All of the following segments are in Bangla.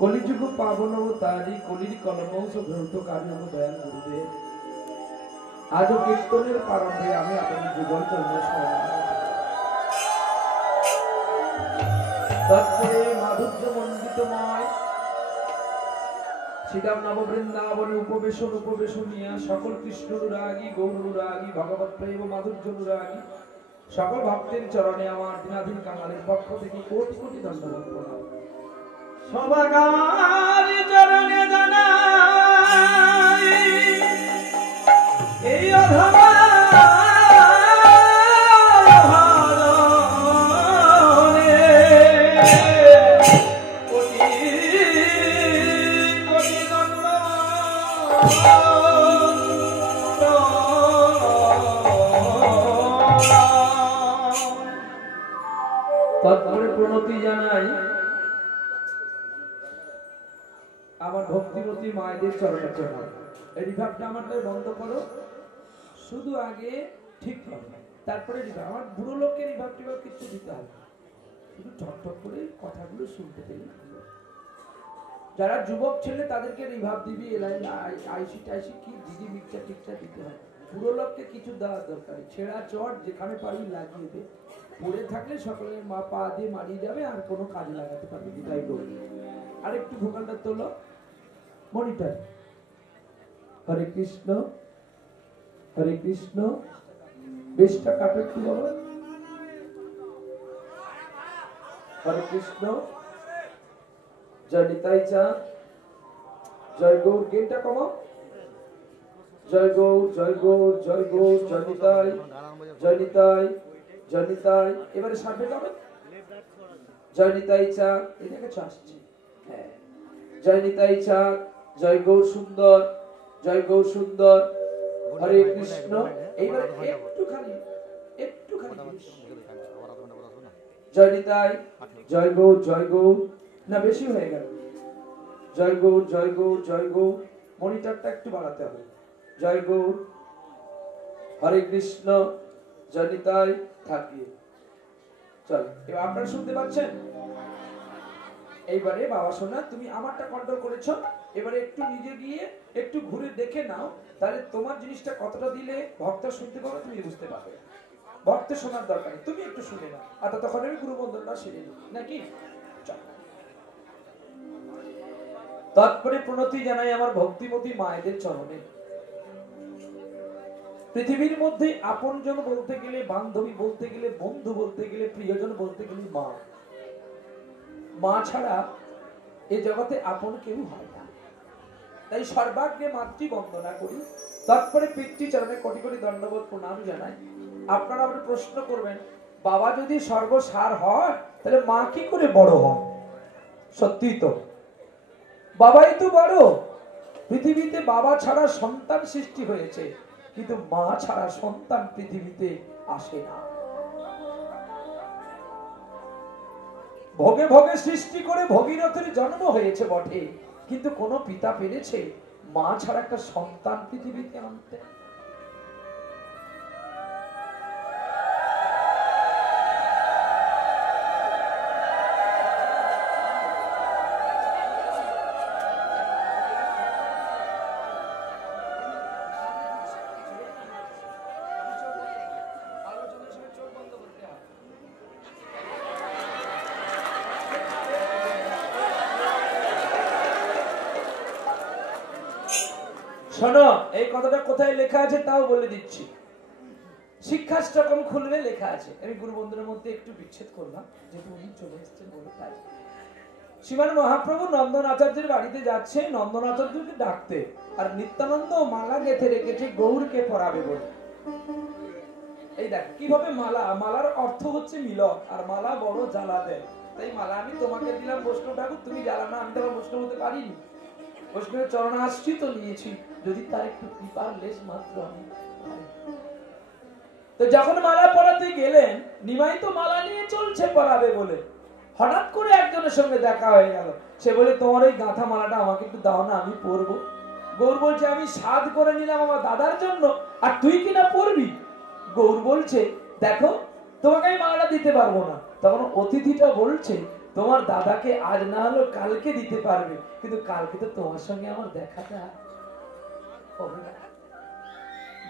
কলিযুগ পাবন তারি কলির কলমৌষ গ্রন্থকারী দয়াল গুরুদেব, আজও কীর্তনের প্রারম্ভে আমি আপনাদের যুগল চন্দ্র স্মরণ তৎপরে মাধুর্য মণ্ডিতময় শ্রীরাম নববৃন্দাবনে উপবেশনিয়া সকল কৃষ্ণ অনুরাগী গৌর অনুরাগী ভগবত প্রেম মাধুর্য অনুরাগী সকল ভক্তের চরণে আমার দিনাধীন কাঙালের পক্ষ থেকে কোটি কোটি ধন্যবাদ প্রণাম। সবার চরণে জানাই এই অধমা তারপরে প্রণতি জানাই আমার ভক্তিমতী মায়েদের চরণে চরণ। এই রিভাবটা আমারটাই বন্ধ করো, শুধু আগে ঠিক হবে তারপরে রিভাব। আমার বুড়ো লোকের রিভাব টিভাব কিছু দিতে হবে, শুধু ঠকঠক করে কথাগুলো শুনতে পেলে। যারা যুবক ছেলে তাদেরকে রিভাব দিবি, আইসি টাইসি কি দিদি মিক্সচার টিকচার দিতে হয়। বুড়ো লোককে কিছু দেওয়ার দরকার, ছেঁড়া চট যেখানে পারি লাগিয়ে দে, পড়ে থাকলে সকলের মা পা দিয়ে মারিয়ে যাবে আর কোনো কাজে লাগাতে পারবে না। তাই বলি আর একটু ভোকালটা তোলো মনিটর। হরে কৃষ্ণ হরে কৃষ্ণ, বেশটা কাটো একটু বলো। হরে কৃষ্ণ, জয় নিতাই চাঁদ, জয় গৌর। গেনটা কমাও। জয় গৌর জয় গৌর জয় গৌর, জয় নিতাই জয় নিতাই জয় নিতাই। এবারে সামনে যাবে। জয় নিতাই চাঁদ, এটাকে আসছে। হ্যাঁ, জয় নিতাই চাঁদ, জয় গৌর সুন্দর, জয় গৌর সুন্দর। হরে কৃষ্ণ। এইবারে একটুখানি জয় নিতাই জয় গৌর জয় গৌর, না বেশি হয়ে গেল। জয় গৌর জয় গৌর জয় গৌর, মনিটরটা একটু বাড়াতে হবে। জয় গৌর হরে কৃষ্ণ, জয় নিতাই থাকিয়ে। চল, এবার আপনারা শুনতে পাচ্ছেন? এইবারে বাবা সোনা তুমি আমারটা কন্ট্রোল করেছো, এবারে একটু নিজে গিয়ে একটু ঘুরে দেখে নাও, তাহলে তোমার জিনিসটা কতটা দিলে ভক্ত শুনতে পাবে তুমি বুঝতে পারবে। ভক্ত শোনার দরকার নেই, তুমি একটু শুনে নাও। আর তখন আমি গুরু বন্দনা সেরে নিই নাকি। তারপরে প্রণতি জানাই আমার ভক্তিমতী মায়েদের চরণে। পৃথিবীর মধ্যে আপনজন বলতে গেলে, বান্ধবী বলতে গেলে, বন্ধু বলতে গেলে, প্রিয়জন বলতে গেলে মা। মা ছাড়া এই জগতে আপন কেউ হয় না। তাই সর্বাগ্রে মাতৃ বন্দনা করি, তারপরে পিতৃ চরণে কোটি কোটি দণ্ডবোধ প্রণাম জানাই। আপনারা আবার প্রশ্ন করবেন, বাবা যদি সর্বসার হয় তাহলে মা কি করে বড় হয়? সত্যি তো, বাবাই তো বড়। পৃথিবীতে বাবা ছাড়া সন্তান সৃষ্টি হয়েছে, কিন্তু মা ছাড়া সন্তান পৃথিবীতে আসে না। ভোগে ভোগে সৃষ্টি করে ভগীরথের জন্ম হয়েছে বটে, কিন্তু কোন পিতা পেরেছে মা ছাড়া একটা সন্তান পৃথিবীতে আনতে? শোনো, এই কথাটা কোথায় লেখা আছে তাও বলে দিচ্ছি। শিক্ষাষ্টকম খুললে লেখা আছে। আমি গুরু বন্ধুদের মধ্যে একটু বিচ্ছেদ করলাম, যেহেতু উনি চলে এসেছেন বলে তাই। শ্রীমান মহাপ্রভু নন্দন আচার্যের বাড়িতে যাচ্ছে নন্দন আচার্যকে ডাকতে, আর নিত্যানন্দ মালা গেঁথে রেখেছে গৌরকে পরাবে বলে। এই দেখ কিভাবে মালা, মালার অর্থ হচ্ছে মিলন, আর মালা বড় জ্বালা দেয়। তাই মালা আমি তোমাকে দিলাম বৈষ্ণব ঠাকুর, তুমি জ্বালা না, আমি তো বৈষ্ণব হতে পারিনি। বৈষ্ণবের চরণাশ্রিত নিয়েছি, যদি তার একটু কৃপার লেশ মাত্র আমি। তো যখন মালা পরাতে গেলেন, নিমাই তো মালা নিয়ে চলছে পরাবে বলে, হঠাৎ করে একজনের সঙ্গে দেখা হয়ে গেল। সে বলে, তোমার ওই গাঁথা মালাটা আমাকে একটু দাও না, আমি পরবো। গৌর বলছে, আমি সাধ করে নিলাম আমার দাদার জন্য, আর তুই কিনা পরবি? গৌর বলছে, দেখো তোমাকে আমি মালাটা দিতে পারবো না। তখন অতিথিটা বলছে, তোমার দাদাকে আজ না হলো কালকে দিতে পারবে, কিন্তু কালকে তো তোমার সঙ্গে আমার দেখাটা হবে না।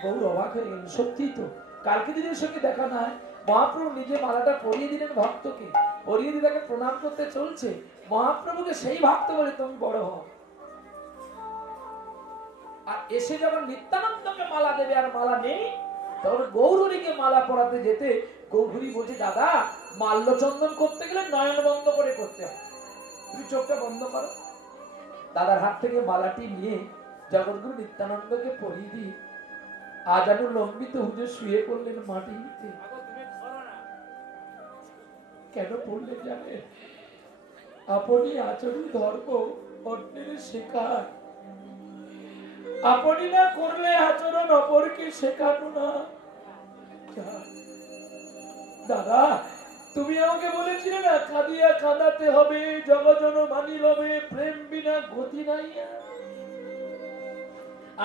বহু অবাক হয়ে গেল, সত্যি তো কালকে যদি ওর সঙ্গে দেখা না হয়, মহাপ্রভু নিজে মালাটা পরিয়ে দিলেন ভক্তকে, পরিয়ে দিয়ে তাকে প্রণাম করতে চলছে, মহাপ্রভুকে সেই ভক্ত বলে তুমি বড় হও। আর এসে যখন নিত্যানন্দকে মালা দেবে আর মালা নেই, তখন গৌরীকে মালা পরাতে যেতে গৌরী বলছে, দাদা মাল্যচন্দন করতে গেলে নয়ন বন্ধ করে করতে হয়, তুমি চোখটা বন্ধ করো। দাদার হাত থেকে মালাটি নিয়ে জগৎগুরু নিত্যানন্দকে পরিয়ে দিই, আজানুলম্বিত হুজুর শুয়ে পড়লেন মাটিতে। কেন পড়লেন জানে? আপনি আচরণ ধর্ম অন্যের শেখায়, আপনি না করলে আচরণ অপরকে শেখানো না। দাদা তুমি আমাকে বলেছিলে না, কাঁদিয়া কাঁদাতে হবে, জগজন মানি লবে, প্রেম বিনা গতি নাই।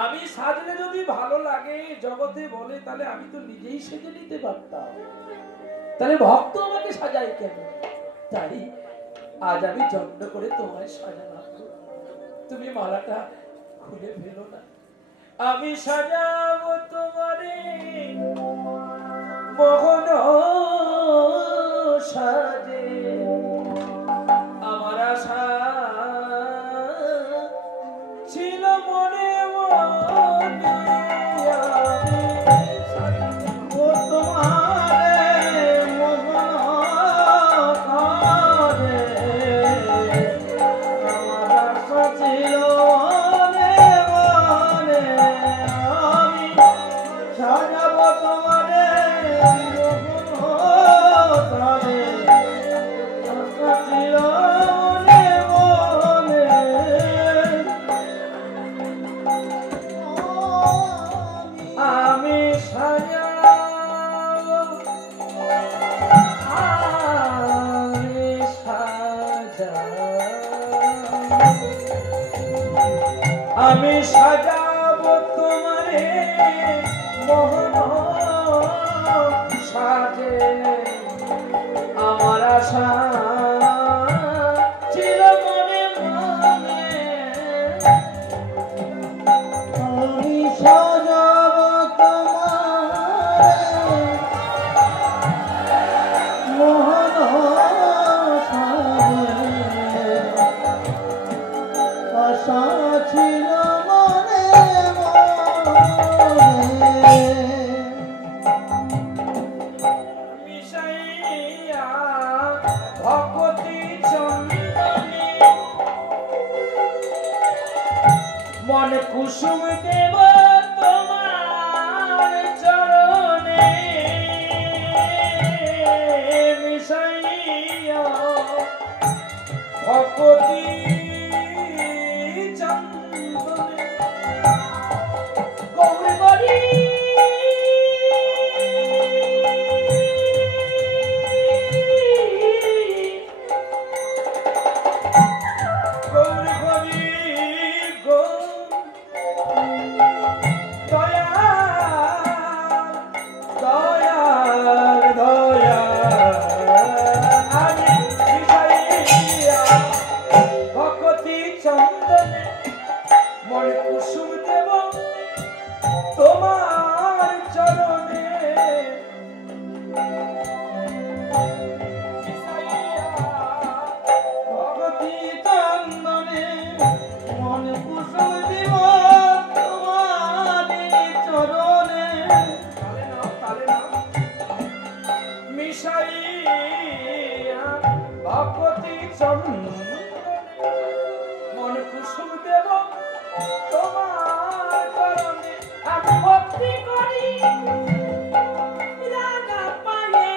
আমি সাজলে যদি ভালো লাগে জগতে বলে, তাহলে আমি তো নিজেই সেজে নিতে পারতাম, তাহলে ভক্ত আমাকে সাজায় কেন? তাই আজ আমি যত্ন করে তোমায় সাজালাম, তুমি মালাটা খুলে ফেলো না। আমি সাজাবো তোমারে মোহন সাজে, আমার আশা ছিল মনে মনে, ও তোমারে মোহন সাজে, আমার আশা ছিল মনে মনে, আমি সাজাবো তোমারে মোহন সাজে, আশা ছিল মনে মনে, আমি সাজাবো, আমি সাজাবো, আমি সাজাবো তোমারে মোহন সাজে, আমার আশা ছিল মনে মনে, আমি সাজাবো তোমারে মোহন সাজে, আশা ছিল মনে মনে, মিশাইয়া ভগতি চন্দনে মন কুসুম দেব তোমার চরণে, মিশাইয়া ভগতি চন্দনে গৌরী বলি গৌরী বলি গো দয়াল দয়াল দয়াল, আমি মিশাইয়া ভগতি চন্দনে মন কুসুম দেব তোমার চরণে, ভগতি চন্দনে মন কুসুম দেব তোমার চরণে, মিশাইয়া ভগতি চন্দনে মন কুসুম দেব তোমার চরণে, আমি ভক্তি করি রাগা পায়ে,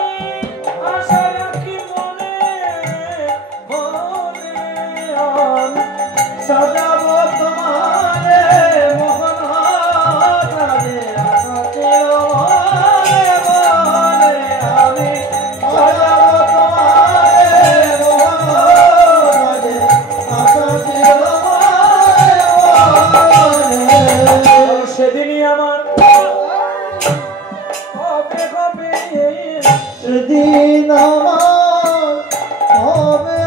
আশা রাখি মনে মনে, আমি সাজাবো তোমারে মোহন সাজে, আশা ছিল মনে মনে, আমি সাজাবো তোমারে মোহন সাজে, আশা ছিল সেদিনই আমার হবে হবে, সেদিন আমার হবে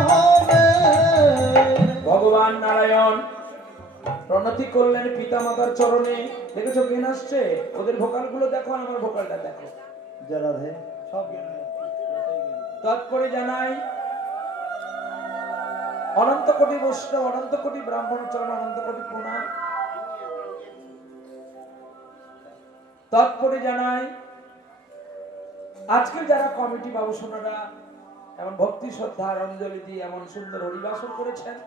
ভগবান নারায়ণ প্রণতি করলেন পিতা মাতার চরণে। দেখেছো জ্ঞান আসছে? ওদের ভোকাল গুলো দেখো, আমার ভোকালটা দেখো। জয় রাধে। সব তৎপরে জানাই অনন্ত কোটি বৈষ্ণব, অনন্ত কোটি ব্রাহ্মণ চরণ, অনন্ত কোটি প্রণাম। তৎপরে জানাই আজকে যারা কমিটি বাবুসোনারা এমন ভক্তি শ্রদ্ধার অঞ্জলি দিয়ে এমন সুন্দর হরিবাসন করেছেন,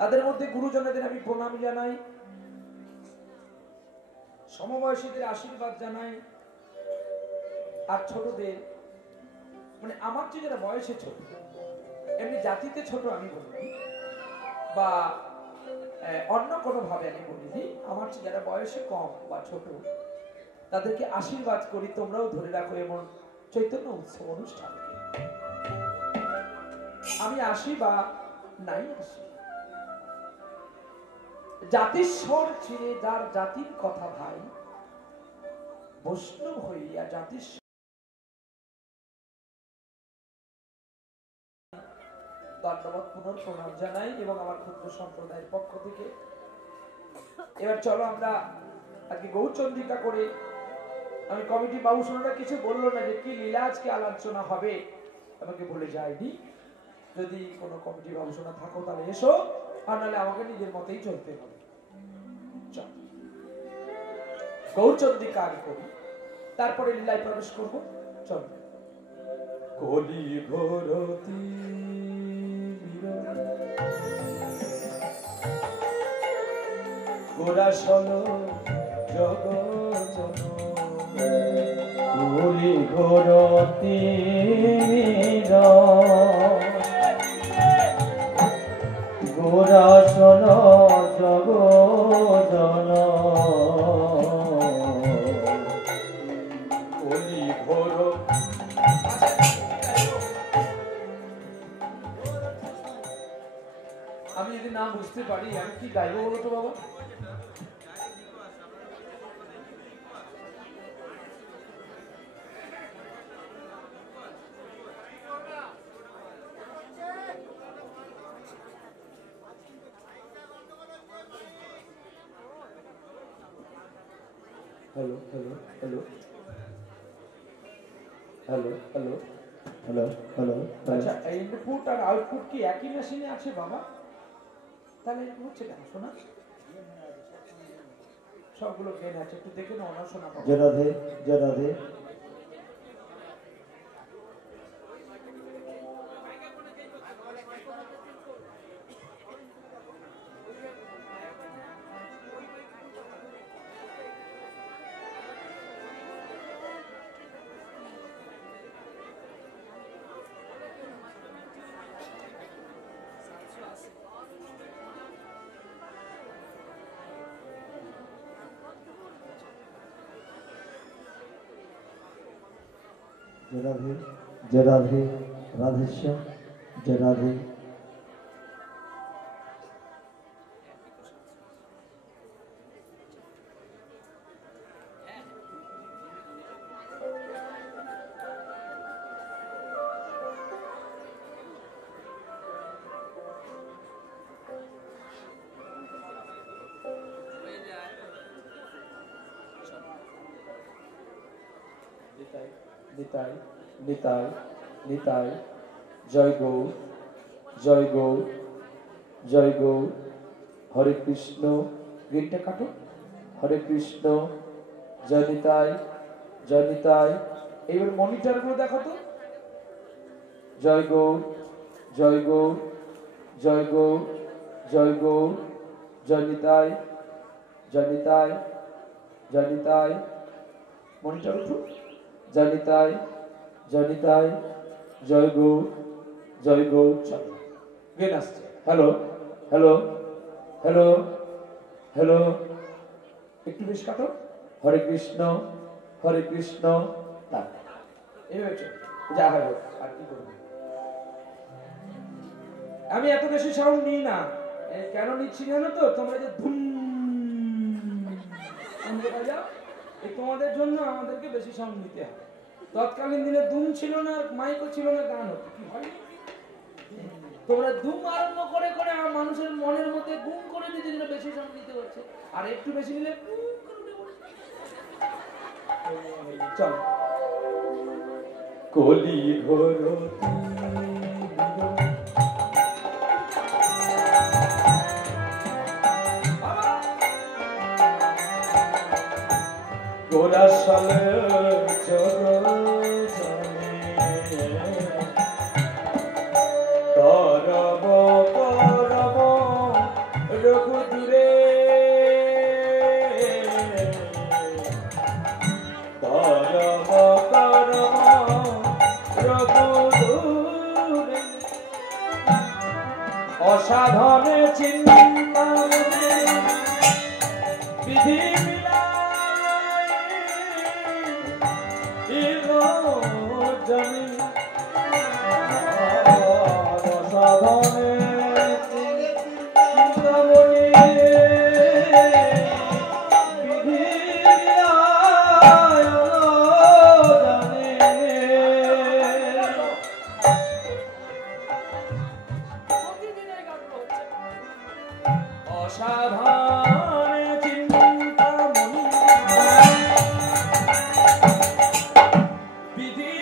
তাদের মধ্যে গুরুজনদের আমি প্রণাম জানাই, সমবয়সীদের আশীর্বাদ জানাই, আর ছোটদের মানে আমার চেয়ে যারা বয়সে ছোট, এমনি জাতিতে ছোট আমি বলিনি বা অন্য কোনো ভাবে আমি বলিনি, আমার চেয়ে যারা বয়সে কম বা ছোট তাদেরকে আশীর্বাদ করি, তোমরাও ধরে রাখো এমন চৈতন্য উৎসব অনুষ্ঠান। আমি আসি বা নাই আসি, জাতিস্বর চেয়ে যার জাতির কথা ভাই, বৈষ্ণব হইয়া জাতিস্বর ধন্যবাদ পুনঃপ্রণাম জানাই এবং আমার ক্ষুদ্র সম্প্রদায়ের পক্ষ থেকে। এবার চলো আমরা আজকে গৌরচন্দ্রিকা করে, আমি কমিটি বাবুসোনারা কিছু বললো না যে কি লীলা আজকে আলোচনা হবে, আমাকে বলে যায়নি। যদি কোনো কমিটি বাবুসোনা থাকো তাহলে এসো, আর নাহলে আমাকে নিজের মতেই চলতে হবে। চল গৌরচন্দ্রিকা আগে করি, তারপরে লীলায় প্রবেশ করবো। চল। কলি ঘোরতি গোরাসল জগজন, কলি ঘোরতি গোরাসন জগজন, কলি ঘোর। আমি যদি না বুঝতে পারি আমি কি গাইবো বলো তো বাবা? Hello hello hello hello hello hello hello. আচ্ছা, ইনপুট আর আউটপুট কি একই মেশিনে আছে বাবা? তাহলে হচ্ছে কেন শোনা? সবগুলো গেন আছে, একটু দেখে নাও না শোনা পাবো। জয় রাধে, জয় রাধে। जय राधे, जय राधे, राधेश्याम, जय राधे। নিতাই নিতাই নিতাই, জয় গৌর, জয় গৌর, জয় গৌর। হরে কৃষ্ণ, গিনটা কাটো। হরে কৃষ্ণ, জয় নিতাই, জয় নিতাই। এইবার মনিটর গুলো দেখো তো। জয় গৌর, জয় গৌর, জয় গৌর, জয় গৌর, জয় নিতাই, জয় নিতাই, জয় নিতাই। মনিটর উঠো। জয় নিতাই, জয় নিতাই, জয় গৌর, জয় গৌর। চলো গেন আসছে। হ্যালো হ্যালো হ্যালো হ্যালো, একটু বেশ কাটো। হরে কৃষ্ণ, হরে কৃষ্ণ। এইভাবে চলো, যা হয় হোক, আর কি করবো। আমি এত বেশি সাউন্ড নিই না। কেন নিচ্ছি জানো তো? তোমরা যে ধুম শুনতে পাওয়া, তোমাদের জন্য আমাদেরকে বেশি সাউন্ড নিতে হবে। তৎকালীন দিনে দুম ছিল না, মাইকও ছিল না, গান হতো কি হয়। তোমরা দুম আরম্ভ করে করে নিতে যেন বেশি সময় নিতে হচ্ছে, আর একটু বেশি নিলে করে উঠে পড়ে। চল কলি ঘর গোরা সালে করব করব রঘুদূরে করব করব রঘুদূরে অসাধনে চিন্তা বিধি জানি সাধনে চিন্তামণি বিধি অসাধনে চিন্তামণি বিধি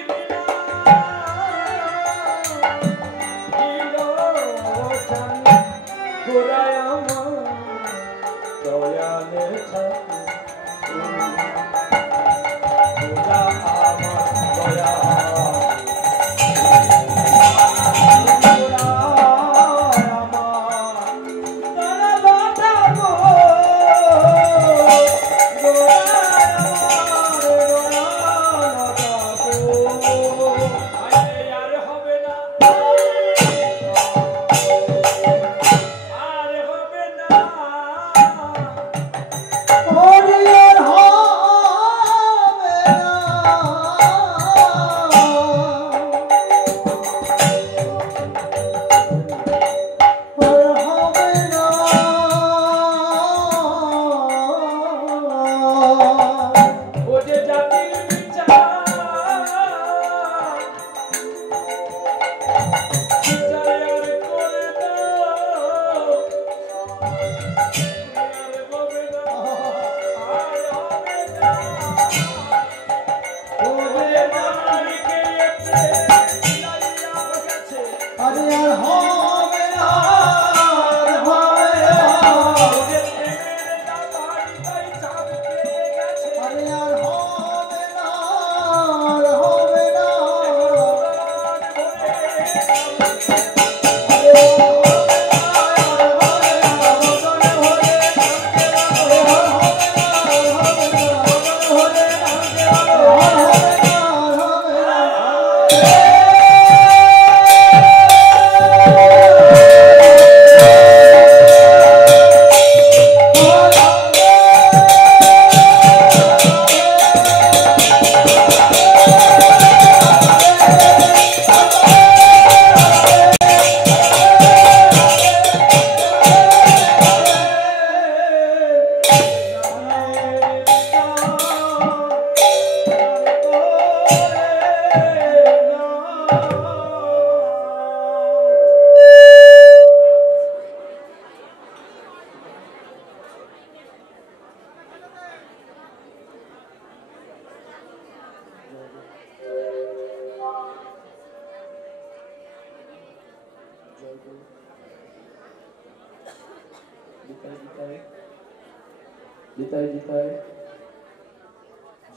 জিতাই জিতাই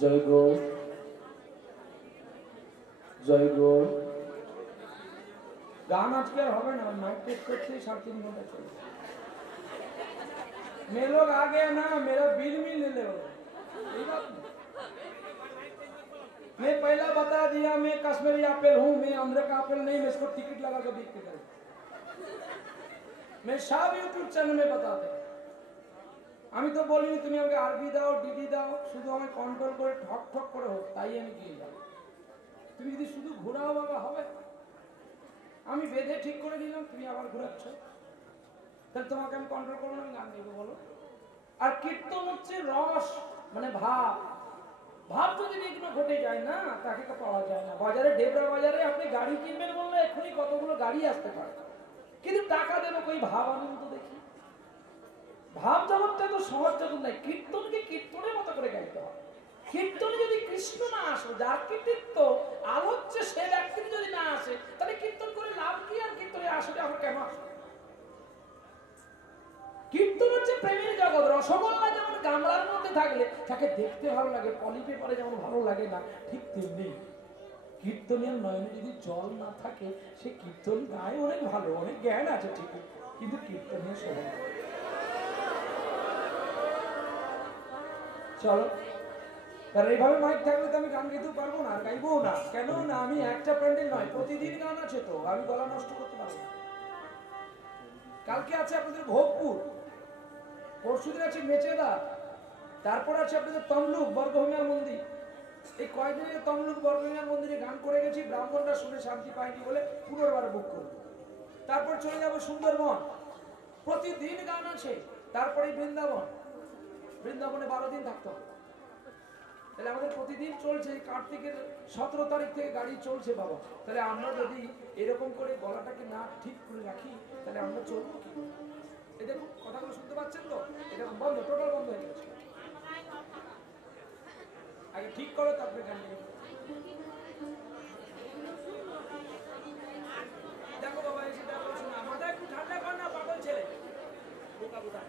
জয় গো জয় গো। গান আজকে আর হবে না, माइक टेस्ट करते 3.5 घंटा चले। मेरे लोग आ गए ना, मेरा बिल भी ले ले। मैं पहला बता दिया, मैं कश्मीरी एप्पल हूँ, मैं आंध्र का एप्पल नहीं, मैं इसको टिकट लगा कर बिकते करूँ। मैं सब यूट्यूब चैनल में बताते। আমি তো বলিনি তুমি আমাকে আরবি দাও ডিডি দাও, শুধু আমাকে কন্ট্রোল করে ঠক ঠক করে হোক তাই আমি গিয়ে যাব। তুমি যদি শুধু ঘোরাও বাবা হবে, আমি বেঁধে ঠিক করে দিলাম তুমি আবার ঘোরাচ্ছ, তাহলে তোমাকে আমি কন্ট্রোল করবো না, আমি গান গাইবো বলো। আর কীর্তন হচ্ছে রস, মানে ভাব। ভাব যদি বিঘ্ন ঘটে যায় না তাকে তো পাওয়া যায় না। বাজারে ডেবরা বাজারে আপনি গাড়ি কিনবেন বললে এখনই কতগুলো গাড়ি আসতে পারে, কিন্তু টাকা দেবো কই ভাব আনন্দ দেখি। ভাব জগৎটা তো সহজ জগৎ নাই, কীর্তনকে কীর্তনের মতো করে গাইতে হয়। কীর্তনে যদি কৃষ্ণ না আসে, যার কীর্তিত্ব আলোচ্য সে ব্যক্তি যদি না আসে, তাহলে কীর্তন করে লাভ কি? আর কীর্তনে আসলে আমরা কেন আসবো? কীর্তন হচ্ছে প্রেমের জগৎ। রসগোল্লা যেমন গামলার মধ্যে থাকলে তাকে দেখতে ভালো লাগে, পলি পেপারে যেমন ভালো লাগে না, ঠিক তেমনি কীর্তনের নয়নে যদি জল না থাকে, সে কীর্তন গায়ে অনেক ভালো, অনেক জ্ঞান আছে ঠিকই, কিন্তু কীর্তনের সময়। চলো, কারণ এইভাবে মাইক থাকলে তো আমি গান গাইতেও পারবো না, আর গাইবো না। কেন না, আমি একটা প্যান্ডেল নয়, প্রতিদিন গান আছে, তো আমি গলা নষ্ট করতে পারবো না। কালকে আছে আপনাদের ভোগপুর, পরশুদিন আছে মেচেদা, তারপর আছে আপনাদের তমলুক বর্গভূমিয়ার মন্দির। এই কয়েকদিনের তমলুক বর্গভূমিয়ার মন্দিরে গান করে গেছি, ব্রাহ্মণরা শুনে শান্তি পায়নি বলে পুনর্বার বুক করবো। তারপর চলে যাবো সুন্দরবন, প্রতিদিন গান আছে। তারপরে বৃন্দাবন, বৃন্দাবনে 12 দিন থাকতে হবে। তাহলে আমাদের প্রতিদিন চলছে, কার্তিকের 17 তারিখ থেকে গাড়ি চলছে বাবা। তাহলে আমরা যদি এরকম করে গলাটাকে না ঠিক করে রাখি, তাহলে আমরা চলবো কি? এই দেখুন, কথাগুলো শুনতে পাচ্ছেন তো? এটা বন্ধ, টোটাল বন্ধ হয়ে গেছে। আগে ঠিক করো, তারপরে গান গাইবো। দেখো বাবা, এই সেটা শোনা, মাথা একটু ঠান্ডা কর না, পাগল ছেলে, বোকা বোকা।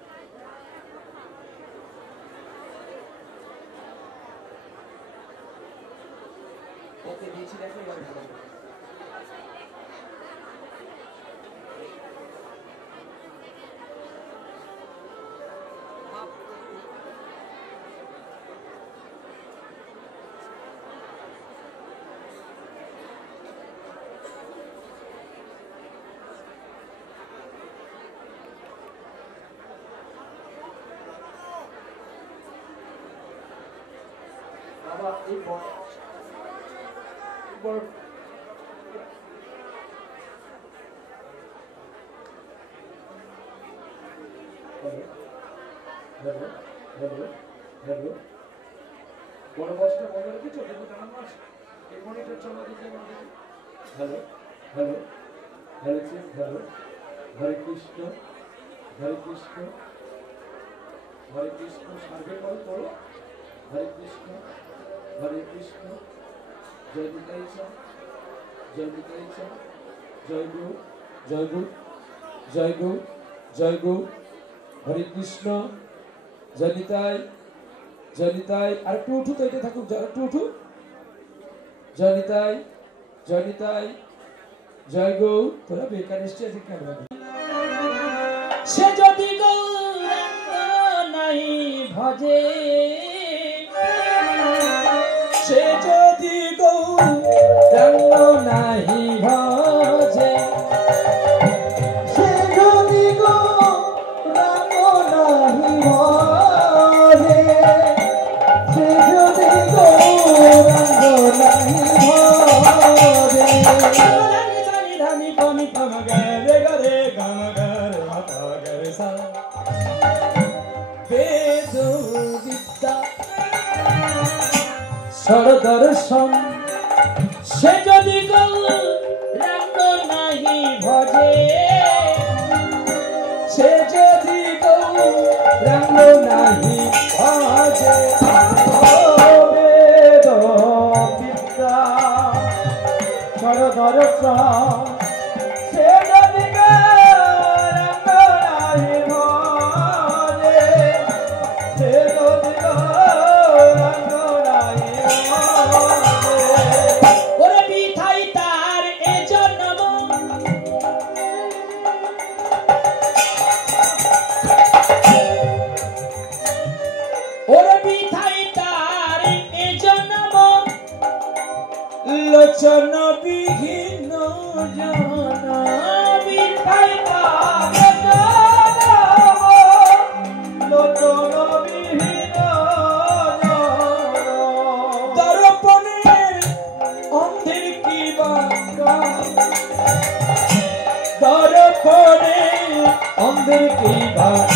ওকে দিয়েছি, দেখো এবার ভালো। বাবা এই বড় বড় বসটা বন্ধ রেখেছো, কিন্তু জানানো আছে এই মনিটর চলো দিকে। হ্যালো হ্যালো হ্যালো হ্যালো, হরে কৃষ্ণ হরে কৃষ্ণ হরে কৃষ্ণ, সার্ভে করো করো, হরে কৃষ্ণ হরে কৃষ্ণ, জয় বিকাইছা জয় বিকাইছা, জয় গুরু জয় গুরু জয় গুরু জয় গুরু, হরে কৃষ্ণ, জয় নিতাই জয় নিতাই। আর একটু উঠু তো, এটা থাকুক, একটু উঠু। জয় নিতাই জয় নিতাই, জয় গৌ। তোরা বেকার স্টেজে কেন? সে যদি গৌরাঙ্গ নাই ভজে, সে যদি গৌরাঙ্গ নাই ভজে, সে যদি গৌরাঙ্গ নাহি ভজে, সে যদি গৌরাঙ্গ নাহি ভজে, জানি ধানি পনি পম গরে গরে গম গর মাতা গরে সা, বেদ বিদ্যা সরদর্শন, সে যদি গৌরাঙ্গ নাহি ভজে, সে যদি গৌরাঙ্গ নাহি ভজে, বেদ বিদ্যা সরদর্শন, সে যদি গৌরাঙ্গ নাহি ভজে, সে যদি গৌরাঙ্গ নাহি ভজে, ওরে বিথাই তার এ জন্ম, ওরে বিথাই তার এ জন্ম, লোচন বিহীন জন, বিথাই তার এ জন্ম, লোচন বিহীন দর্পণে অন্ধের কি বাঁকা, দর্পণে অন্ধের কি বাঁকা,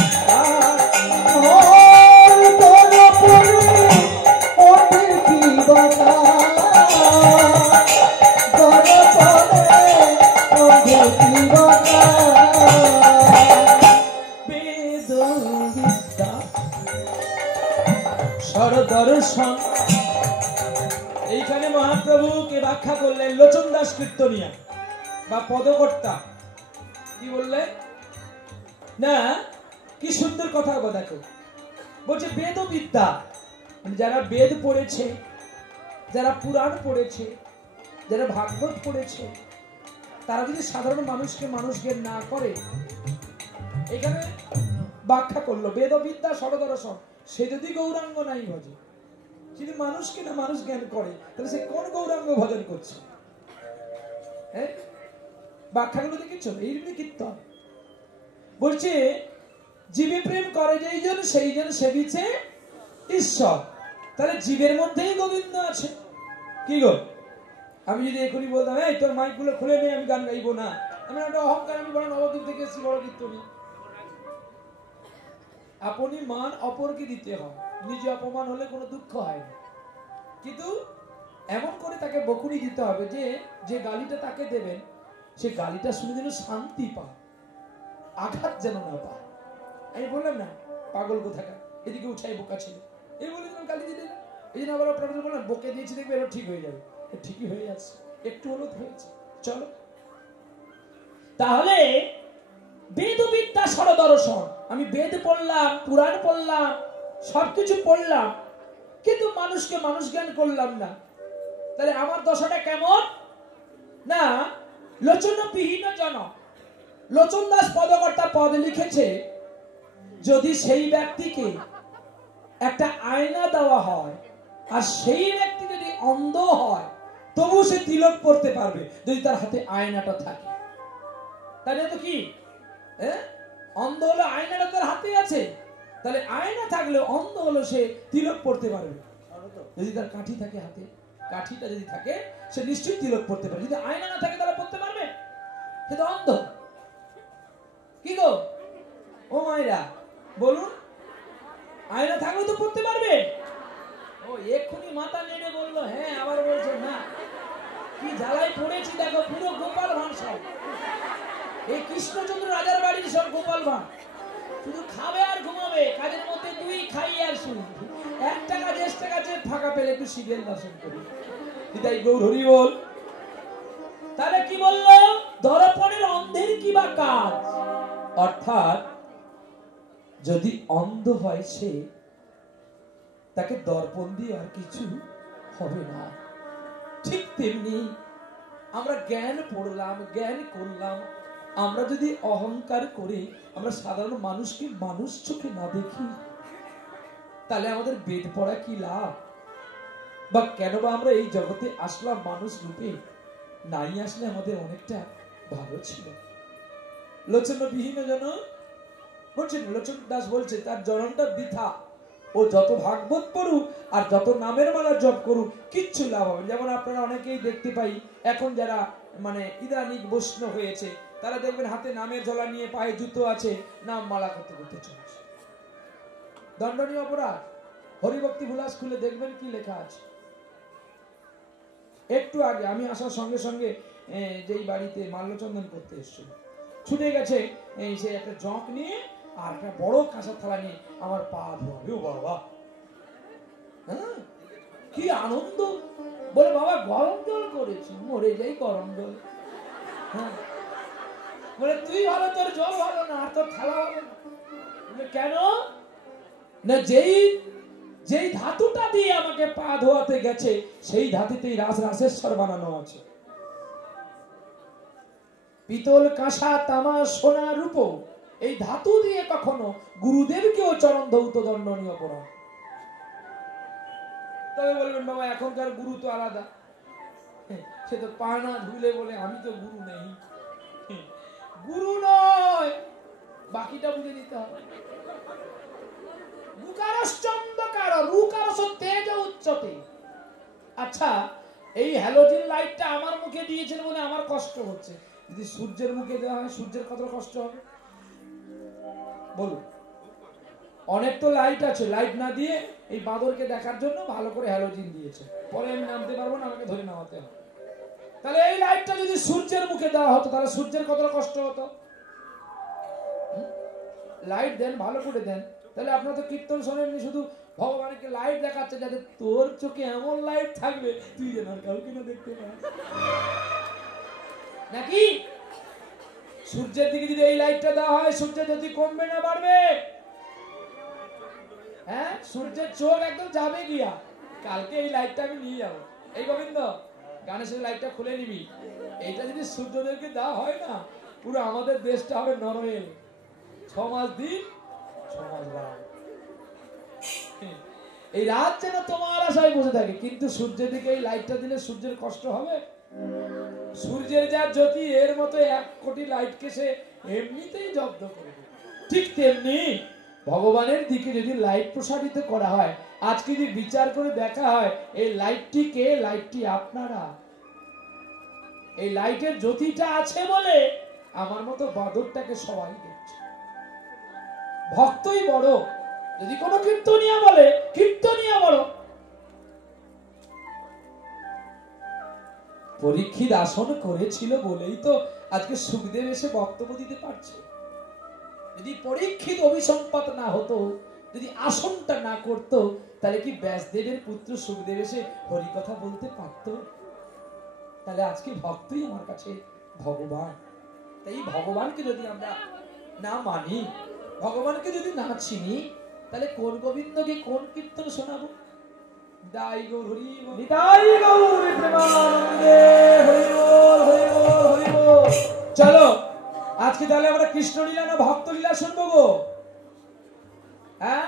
বেদ দর্শন। এইখানে মহাপ্রভুকে ব্যাখ্যা করলেন লোচন দাস কীর্তনিয়া বা পদকর্তা। কি বললেন? না, কি সুন্দর কথা গো, দেখো বলছে বেদ বিদ্যা, মানে যারা বেদ পড়েছে, যারা পুরাণ পড়েছে, যারা ভাগবত পড়েছে, তারা যদি সাধারণ মানুষকে মানুষ জ্ঞান না করে, এখানে ব্যাখ্যা করলো বেদ বিদ্যা সরদর্শন, সে যদি গৌরাঙ্গ নাই ভজে, যদি মানুষকে না মানুষ জ্ঞান করে, তাহলে সে কোন গৌরাঙ্গ ভজন করছে? হ্যাঁ, ব্যাখ্যাগুলো দেখেছ? এইরকমই কীর্তন বলছে জীবে প্রেম করে যেইজন সেইজন সেবিছে ঈশ্বর। তাহলে জীবের মধ্যেই গোবিন্দ আছে। কি গো, আমি যদি এখনই বলতাম এই তোর মাইক গুলো খুলে নেই, আমি গান গাইবো না, আমি একটা অহংকার, আমি বড় নবদ্বীপ থেকে এসেছি, বড় কীর্তনী। আপনি মান অপরকে দিতে হয়, নিজে অপমান হলে কোনো দুঃখ হয় না, কিন্তু এমন করে তাকে বকুনি দিতে হবে যে যে গালিটা তাকে দেবেন সে গালিটা শুনে যেন শান্তি পায়, আঘাত যেন না পায়। আমি বললাম না পাগল কোথাকার, এদিকে উঠাই বোকা ছিল, এই বলে যেন গালি দিলে না, এই জন্য আবার আপনাদের বললাম বকে দিয়েছি, দেখবে এটা ঠিক হয়ে যাবে। ঠিকই হয়ে যাচ্ছে, একটু হলো হয়েছে। চলো তাহলে বেদ বিদ্যা সরদর্শন, আমি বেদ পড়লাম, পুরাণ পড়লাম, সবকিছু পড়লাম, কিন্তু মানুষকে মানুষ জ্ঞান করলাম না, তাহলে আমার দশাটা কেমন? না, লোচনবিহীন জন। লোচন দাস পদকর্তা পদ লিখেছে, যদি সেই ব্যক্তিকে একটা আয়না দেওয়া হয় আর সেই ব্যক্তি যদি অন্ধ হয় তবু সে তিলক পড়তে পারবে যদি তার হাতে আয়নাটা থাকে। তাহলে তো কি, অন্ধ হলো আয়নাটা তার হাতে আছে, তাহলে আয়না থাকলে অন্ধ হলো সে তিলক পড়তে পারবে। যদি তার কাঠি থাকে হাতে, কাঠিটা যদি থাকে সে নিশ্চয়ই তিলক পড়তে পারবে। যদি আয়না না থাকে তাহলে পড়তে পারবে? সে তো অন্ধ। কি গো ও মায়েরা বলুন, আয়না থাকলে তো পড়তে পারবে? ও এক্ষুনি মাথা নেড়ে বললো হ্যাঁ, আবার বলছে না। কি জ্বালাই পড়েছি দেখো, পুরো গোপাল ভাঁড় সব, এই কৃষ্ণচন্দ্র রাজার বাড়ির সব গোপাল ভাঁড়, শুধু খাবে আর ঘুমাবে, কাজের মধ্যে দুই খাই আর শুনি, একটা কাজ এক্সট্রা কাজে ফাঁকা পেলে একটু শিবের দর্শন করি। দিদাই গৌর হরি বল। তাহলে কি বললো, দর্পণের অন্ধের কি বা কাজ? অর্থাৎ যদি অন্ধ হয় সে, তাকে দর্পণ দিয়ে আর কিছু হবে না। ঠিক তেমনি আমরা জ্ঞান পড়লাম, জ্ঞান করলাম, আমরা যদি অহংকার করে আমরা সাধারণ মানুষকে মানুষ চোখে না দেখি, তাহলে আমাদের বেদ পড়া কি লাভ? বা কেন বা আমরা এই জগতে আসলাম মানুষ রূপে? নাই আসলে আমাদের অনেকটা ভালো ছিল। লোচনবিহীন জন বলছেন, লোচন দাস বলছে তার জননটা বৃথা, ও যত ভাগবত পড়ুক আর যত নামের মালা জপ করুক কিচ্ছু লাভ হবে। যেমন আপনারা অনেকেই দেখতে পাই এখন যারা মানে ইদানিক বৈষ্ণব হয়েছে, তারা দেখবেন হাতে নামের ঝোলা নিয়ে, পায়ে জুতো আছে, নাম মালা করতে করতে চলছে। দণ্ডনীয় অপরাধ। হরিভক্তি বিলাস খুলে দেখবেন কি লেখা আছে। একটু আগে আমি আসার সঙ্গে সঙ্গে যেই বাড়িতে মাল্যচন্দন করতে এসেছিল, ছুটে গেছে সে একটা জঁক নিয়ে আর একটা বড় কাঁসা থালা নিয়ে আমার পা ধোয়াবে। ও বাবা, হ্যাঁ কি আনন্দ! বলে বাবা গরম জল করেছি, মরে যাই গরম জল। হ্যাঁ বলে তুই ভালো, তোর জল ভালো না, আর তোর থালা ভালো না। কেন না, যেই ধাতুটা দিয়ে আমাকে পা ধোয়াতে গেছে সেই ধাতুতেই রাসেশ্বর বানানো আছে। পিতল, কাঁসা, তামা, সোনা, রূপ, এই ধাতু দিয়ে কখনো গুরুদেবকেও চরণ ধৌত দণ্ডনীয় অপরাধ। তবে বলবেন বাবা এখনকার গুরু তো আলাদা, সে তো পা না ধুলে বলে আমি তো গুরু নেই। গুরু নয়, বাকিটা বুঝে নিতে হবে। আচ্ছা, এই হ্যালোজেন লাইটটা আমার মুখে দিয়েছেন বলে আমার কষ্ট হচ্ছে, যদি সূর্যের মুখে দেওয়া হয় সূর্যের কত কষ্ট হবে বলুন? অনেক তো লাইট আছে, লাইট না দিয়ে এই বাঁদরকে দেখার জন্য ভালো করে হ্যালোজেন দিয়েছে, পরে আমি নামতে পারবো না, আমাকে ধরে নামাতে হবে। তাহলে এই লাইটটা যদি সূর্যের মুখে দেওয়া হতো তাহলে সূর্যের কতটা কষ্ট হতো? লাইট দেন, ভালো করে দেন, তাহলে আপনার তো কীর্তন শোনেননি, শুধু ভগবানকে লাইট দেখাচ্ছে যাতে তোর চোখে এমন লাইট থাকবে তুই যেন আর কাউকে না দেখতে পাস। নাকি সূর্যের দিকে যদি এই লাইটটা দেওয়া হয় সূর্যের জ্যোতি কমবে না বাড়বে? হ্যাঁ, সূর্যের চোখ একদম যাবে গিয়া। কালকে এই লাইটটা আমি নিয়ে যাবো। এই গোবিন্দ, গানের সাথে লাইটটা খুলে নিবি। এইটা যদি সূর্যদেবকে দেওয়া হয় না, পুরো আমাদের দেশটা হবে নরওয়ে। 6 মাস দিন 6 মাস রাত। এই রাত যেন তোমার আশায় বসে থাকে, কিন্তু সূর্যের দিকে এই লাইটটা দিলে সূর্যের কষ্ট হবে? সূর্যের যা জ্যোতি, এর মতো 1 কোটি লাইটকে সে এমনিতেই জব্দ করে দেবে। ঠিক তেমনি ভগবানের দিকে যদি লাইট প্রসারিত করা হয়, আজকে যদি বিচার করে দেখা হয় এই লাইটটি কে? লাইটটি আপনারা। এই লাইটের জ্যোতিটা আছে বলে আমার মতো বাদরটাকে সবাই দেখছে। ভক্তই বড়। যদি কোনো কীর্তনিয়া বলে কীর্তনিয়া বড়। পরীক্ষিত আসন করেছিল বলেই তো আজকে সুখদেব এসে বক্তব্য দিতে পারছে। যদি পরীক্ষিত অভিসম্পাত না হতো, যদি আসনটা না করতো, তাহলে কি ব্যাসদেবের পুত্র সুখদেব এসে হরি কথা বলতে পারত? তাহলে আজকে ভক্তই আমার কাছে ভগবান। তাই ভগবানকে যদি আমরা না মানি, ভগবানকে যদি না চিনি, তাহলে কোন গোবিন্দকে কোন কীর্তন শোনাবো? দাই গৌর হরি বল, নিতাই গৌর প্রেমানন্দে, হরি বল হরি বল হরি বল। চলো আজকে তাহলে আমরা কৃষ্ণলীলা না ভক্তলীলা শুনবো গো? হ্যাঁ,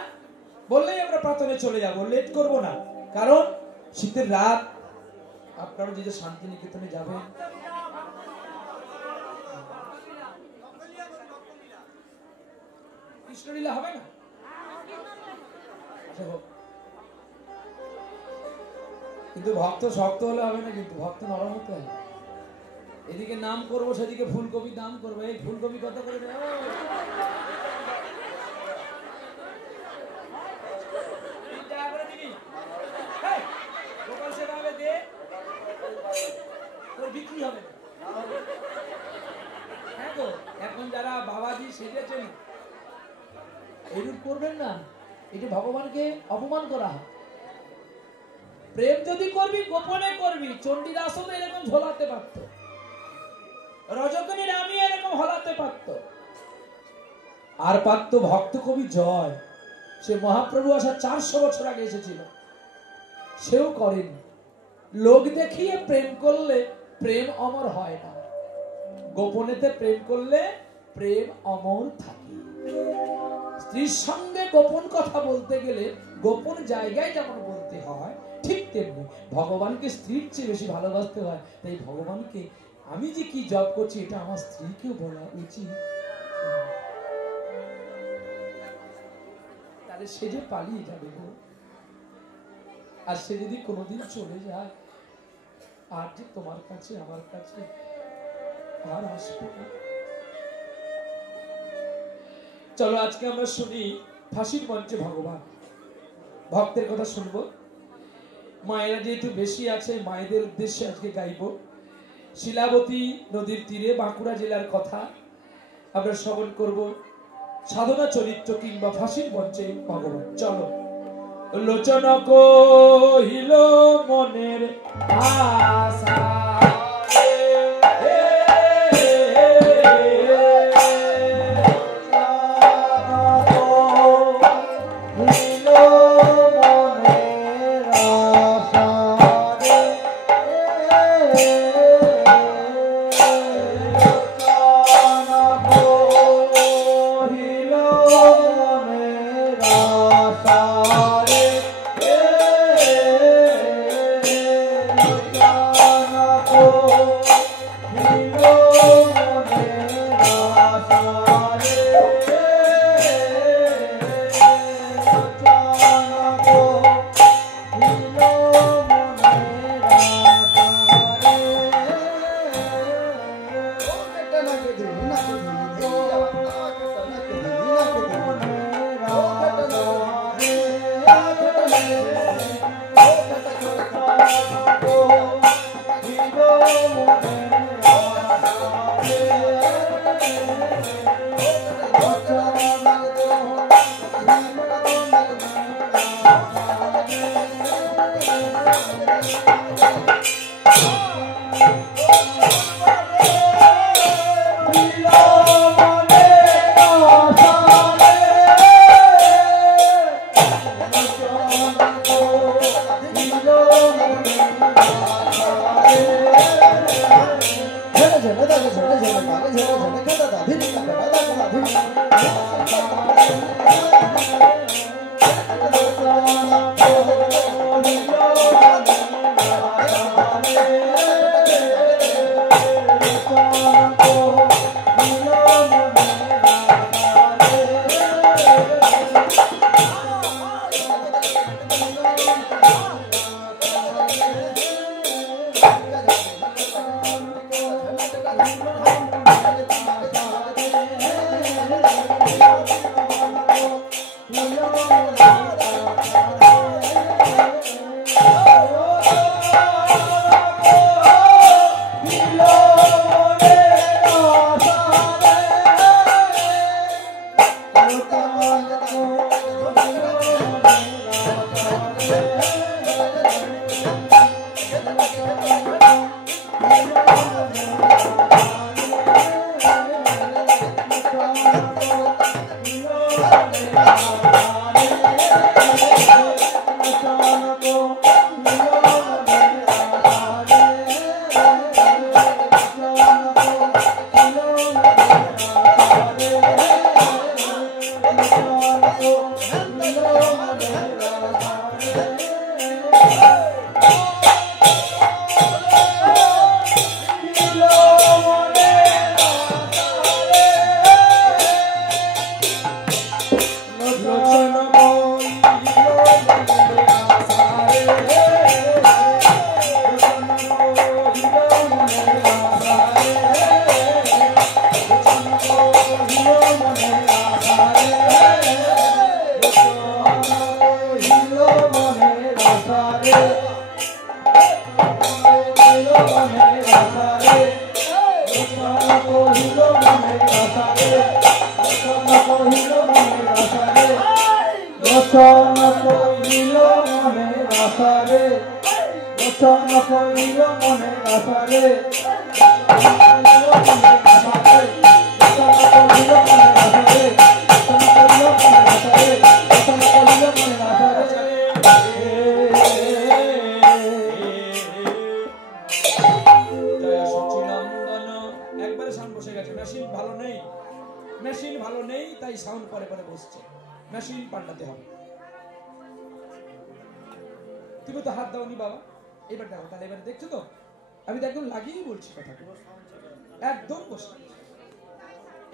বললেই আমরা প্রার্থনে চলে যাবো, লেট করব না। কারণ শীতের রাত, আপনারা যে শান্তিনিকেতনে যাবেন, কৃষ্ণলীলা হবে না? আচ্ছা হোক, কিন্তু ভক্ত শক্ত হলে হবে না, কিন্তু ভক্ত নরম হতে হবে। এদিকে নাম করবো, সেদিকে ফুলকপি দাম করবো। এই ফুলকপি কত করে দেব? বিক্রি হবে না। হ্যাঁ গো, এখন যারা বাবাজি সেজেছেন এইরূপ করবেন না। এটা ভগবানকে অপমান করা হয়। প্রেম যদি করবি গোপনে করবি। চণ্ডীদাসও তো এরকম ঝোলাতে পারতো, রজকিনীর আমি এরকম হলাতে পারতো। আর পারতো ভক্ত কবি জয়, সে মহাপ্রভু আসা 400 বছর আগে এসেছিল, সেও করেনি। লোক দেখিয়ে প্রেম করলে প্রেম অমর হয় না, গোপনেতে প্রেম করলে প্রেম অমর থাকে। স্ত্রীর সঙ্গে গোপন কথা বলতে গেলে গোপন জায়গায় যেমন বলতে হয়, ঠিক তেমনি ভগবানকে স্ত্রীর চেয়ে বেশি ভালোবাসতে হয়। তাই ভগবানকে আমি যে কি জব করছি এটা আমার স্ত্রীকেও বলা উচিত। তাহলে সে যে পালিয়ে যাবে গো, আর সে যদি কোনোদিন চলে যায়, আর যে তোমার কাছে আমার কাছে আর আসবে না। চলো আজকে আমরা শুনি ফাঁসির মঞ্চে ভগবান। ভক্তের কথা শুনবো। মায়েরা যেহেতু বেশি আছে, মায়েদের উদ্দেশ্যে আজকে গাইব শিলাবতী নদীর তীরে বাঁকুড়া জেলার কথা আমরা শ্রবণ করব। সাধনা চরিত্র কিংবা ফাঁসির মঞ্চে ভগবান। চলো। লোচন কহিল মনের আশা,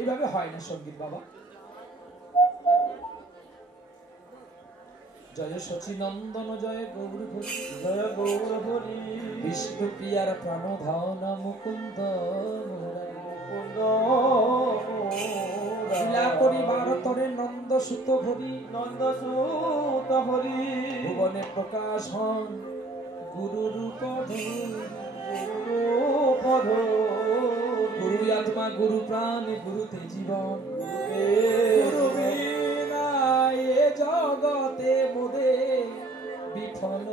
এভাবে হয় না সঙ্গীত বাবা। জয় শচীনন্দন জয় গৌর হরি, জয় গৌর হরি, বিষ্ণু প্রিয়ার প্রাণ ধান মুকুন্দ লীলা করি ভারতরে নন্দ সুত হরি, নন্দ সুত হরি, ভুবনে প্রকাশ হন গুরু রূপ গুরু আত্মা গুরু প্রাণ গুরুতে জীবন, গুরু বিনা এ জগতে মোদে বিফল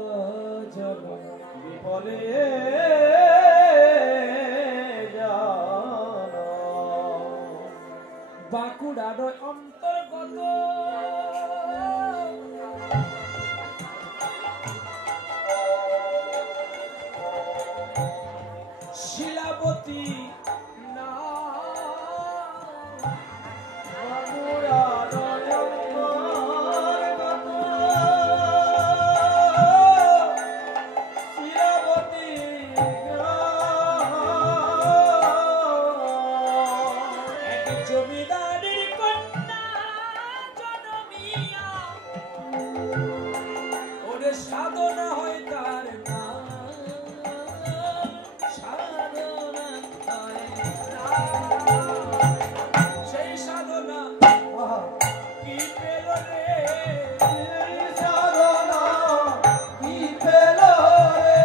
জগৎ, বিফলে বাঁকুড়ার অন্তর্গত শিলাবতী সাধনা হয় তার সেই সাধনা কি পেল রে, সাধনা কি পেল রে,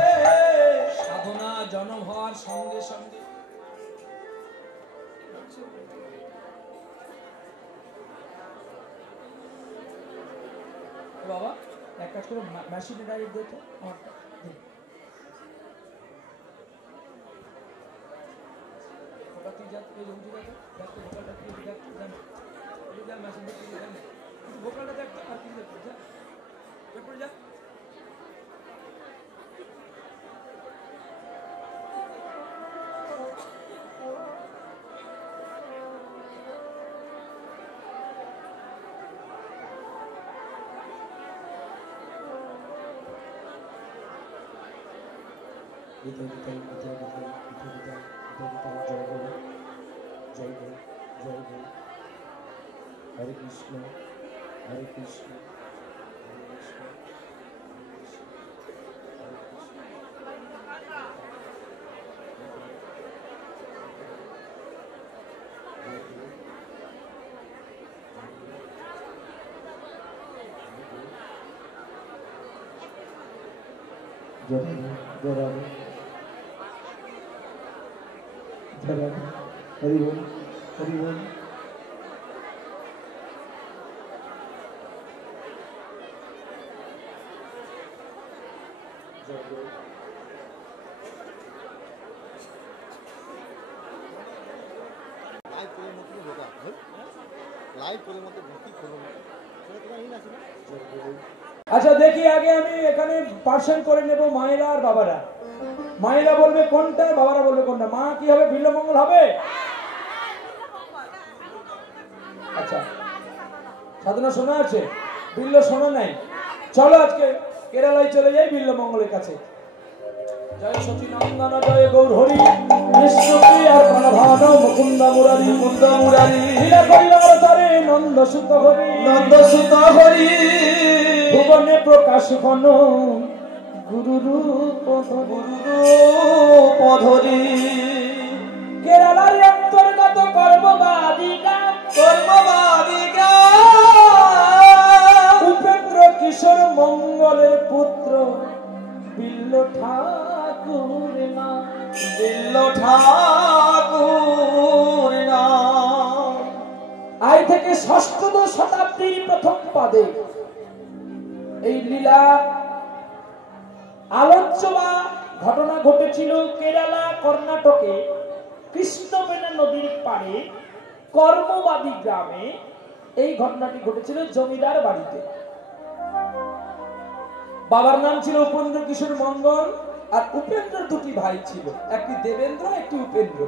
সাধনা জন্ম হওয়ার সঙ্গে সঙ্গে বাবা এক কাজ করে মেশিনে ডাইরেক্ট দেখো আমারটা ওটা তুই যা এই উঠে দেখো দেখো ভোকালটা কি দেখ জানো এই যা মেশিন দেখতে জানো ভোকালটা দেখো আর কি দেখো যা এরপর যা হরে কৃষ্ণ হরে কৃষ্ণ हरि बोल हरि बोल अच्छा देखिए आगे আমি এখানে পার্সন করে নেব মায়েরা আর বাবারা মায়েরা বলবে কোনটা বাবারা বলবে কোনটা মা কি হবে বিল্লমঙ্গল হবে আচ্ছা সাধনা শোনা আছে বিল্ল শোনা নাই চলো আজকে কেরালায় চলে যাই বিল্লমঙ্গলের কাছে জয় সচিনন্দন জয় গৌর হরি বিষ্ণুপ্রিয়া প্রাণভান মুকুন্দ মুরারি লীলা করিবার তারে নন্দ সুত হরি ভুবনে প্রকাশ ঘন গুরু রূপ ধরি কেরালার অন্তর্গত কর্মবাদী উপেন্দ্র কিশোর মঙ্গলের পুত্র বিল্ল ঠাকুর না আজ থেকে ষষ্ঠ শতাব্দীর প্রথম পাদে এই লীলা আলোচ্য বা ঘটনা ঘটেছিল কেরালা কর্ণাটকে কৃষ্ণবেণী নদীর পাড়ে কর্মবাদী গ্রামে এই ঘটনাটি ঘটেছিল জমিদার বাড়িতে বাবার নাম ছিল উপেন্দ্র কিশোর মঙ্গল আর উপেন্দ্রের দুটি ভাই ছিল একটি দেবেন্দ্র একটি উপেন্দ্র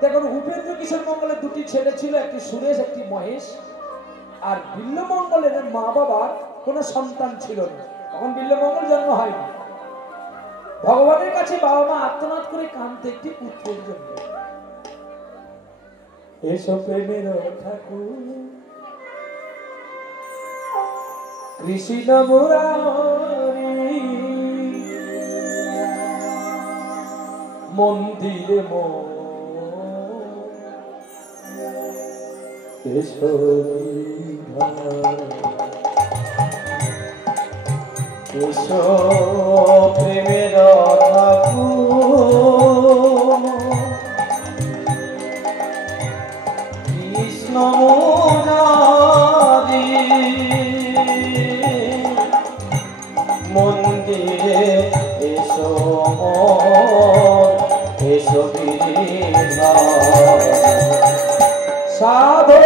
দেখুন উপেন্দ্র কিশোর মঙ্গলের দুটি ছেলে ছিল একটি সুরেশ একটি মহেশ আর বিল্লমঙ্গলের মা বাবার কোনো সন্তান ছিল না তখন বিল্লমঙ্গল জন্ম হয়নি ভগবানের কাছে বাবা মা আর্তনাদ করে কাঁদতে একটি পুত্রের জন্য এসো প্রেমের ঠাকুর কৃষ্ণ মুরারি মন্দিরে এসো এসো প্রেমের ঠাকুর কৃষ্ণ মুরারি মন্দিরে এসো এসো সাধু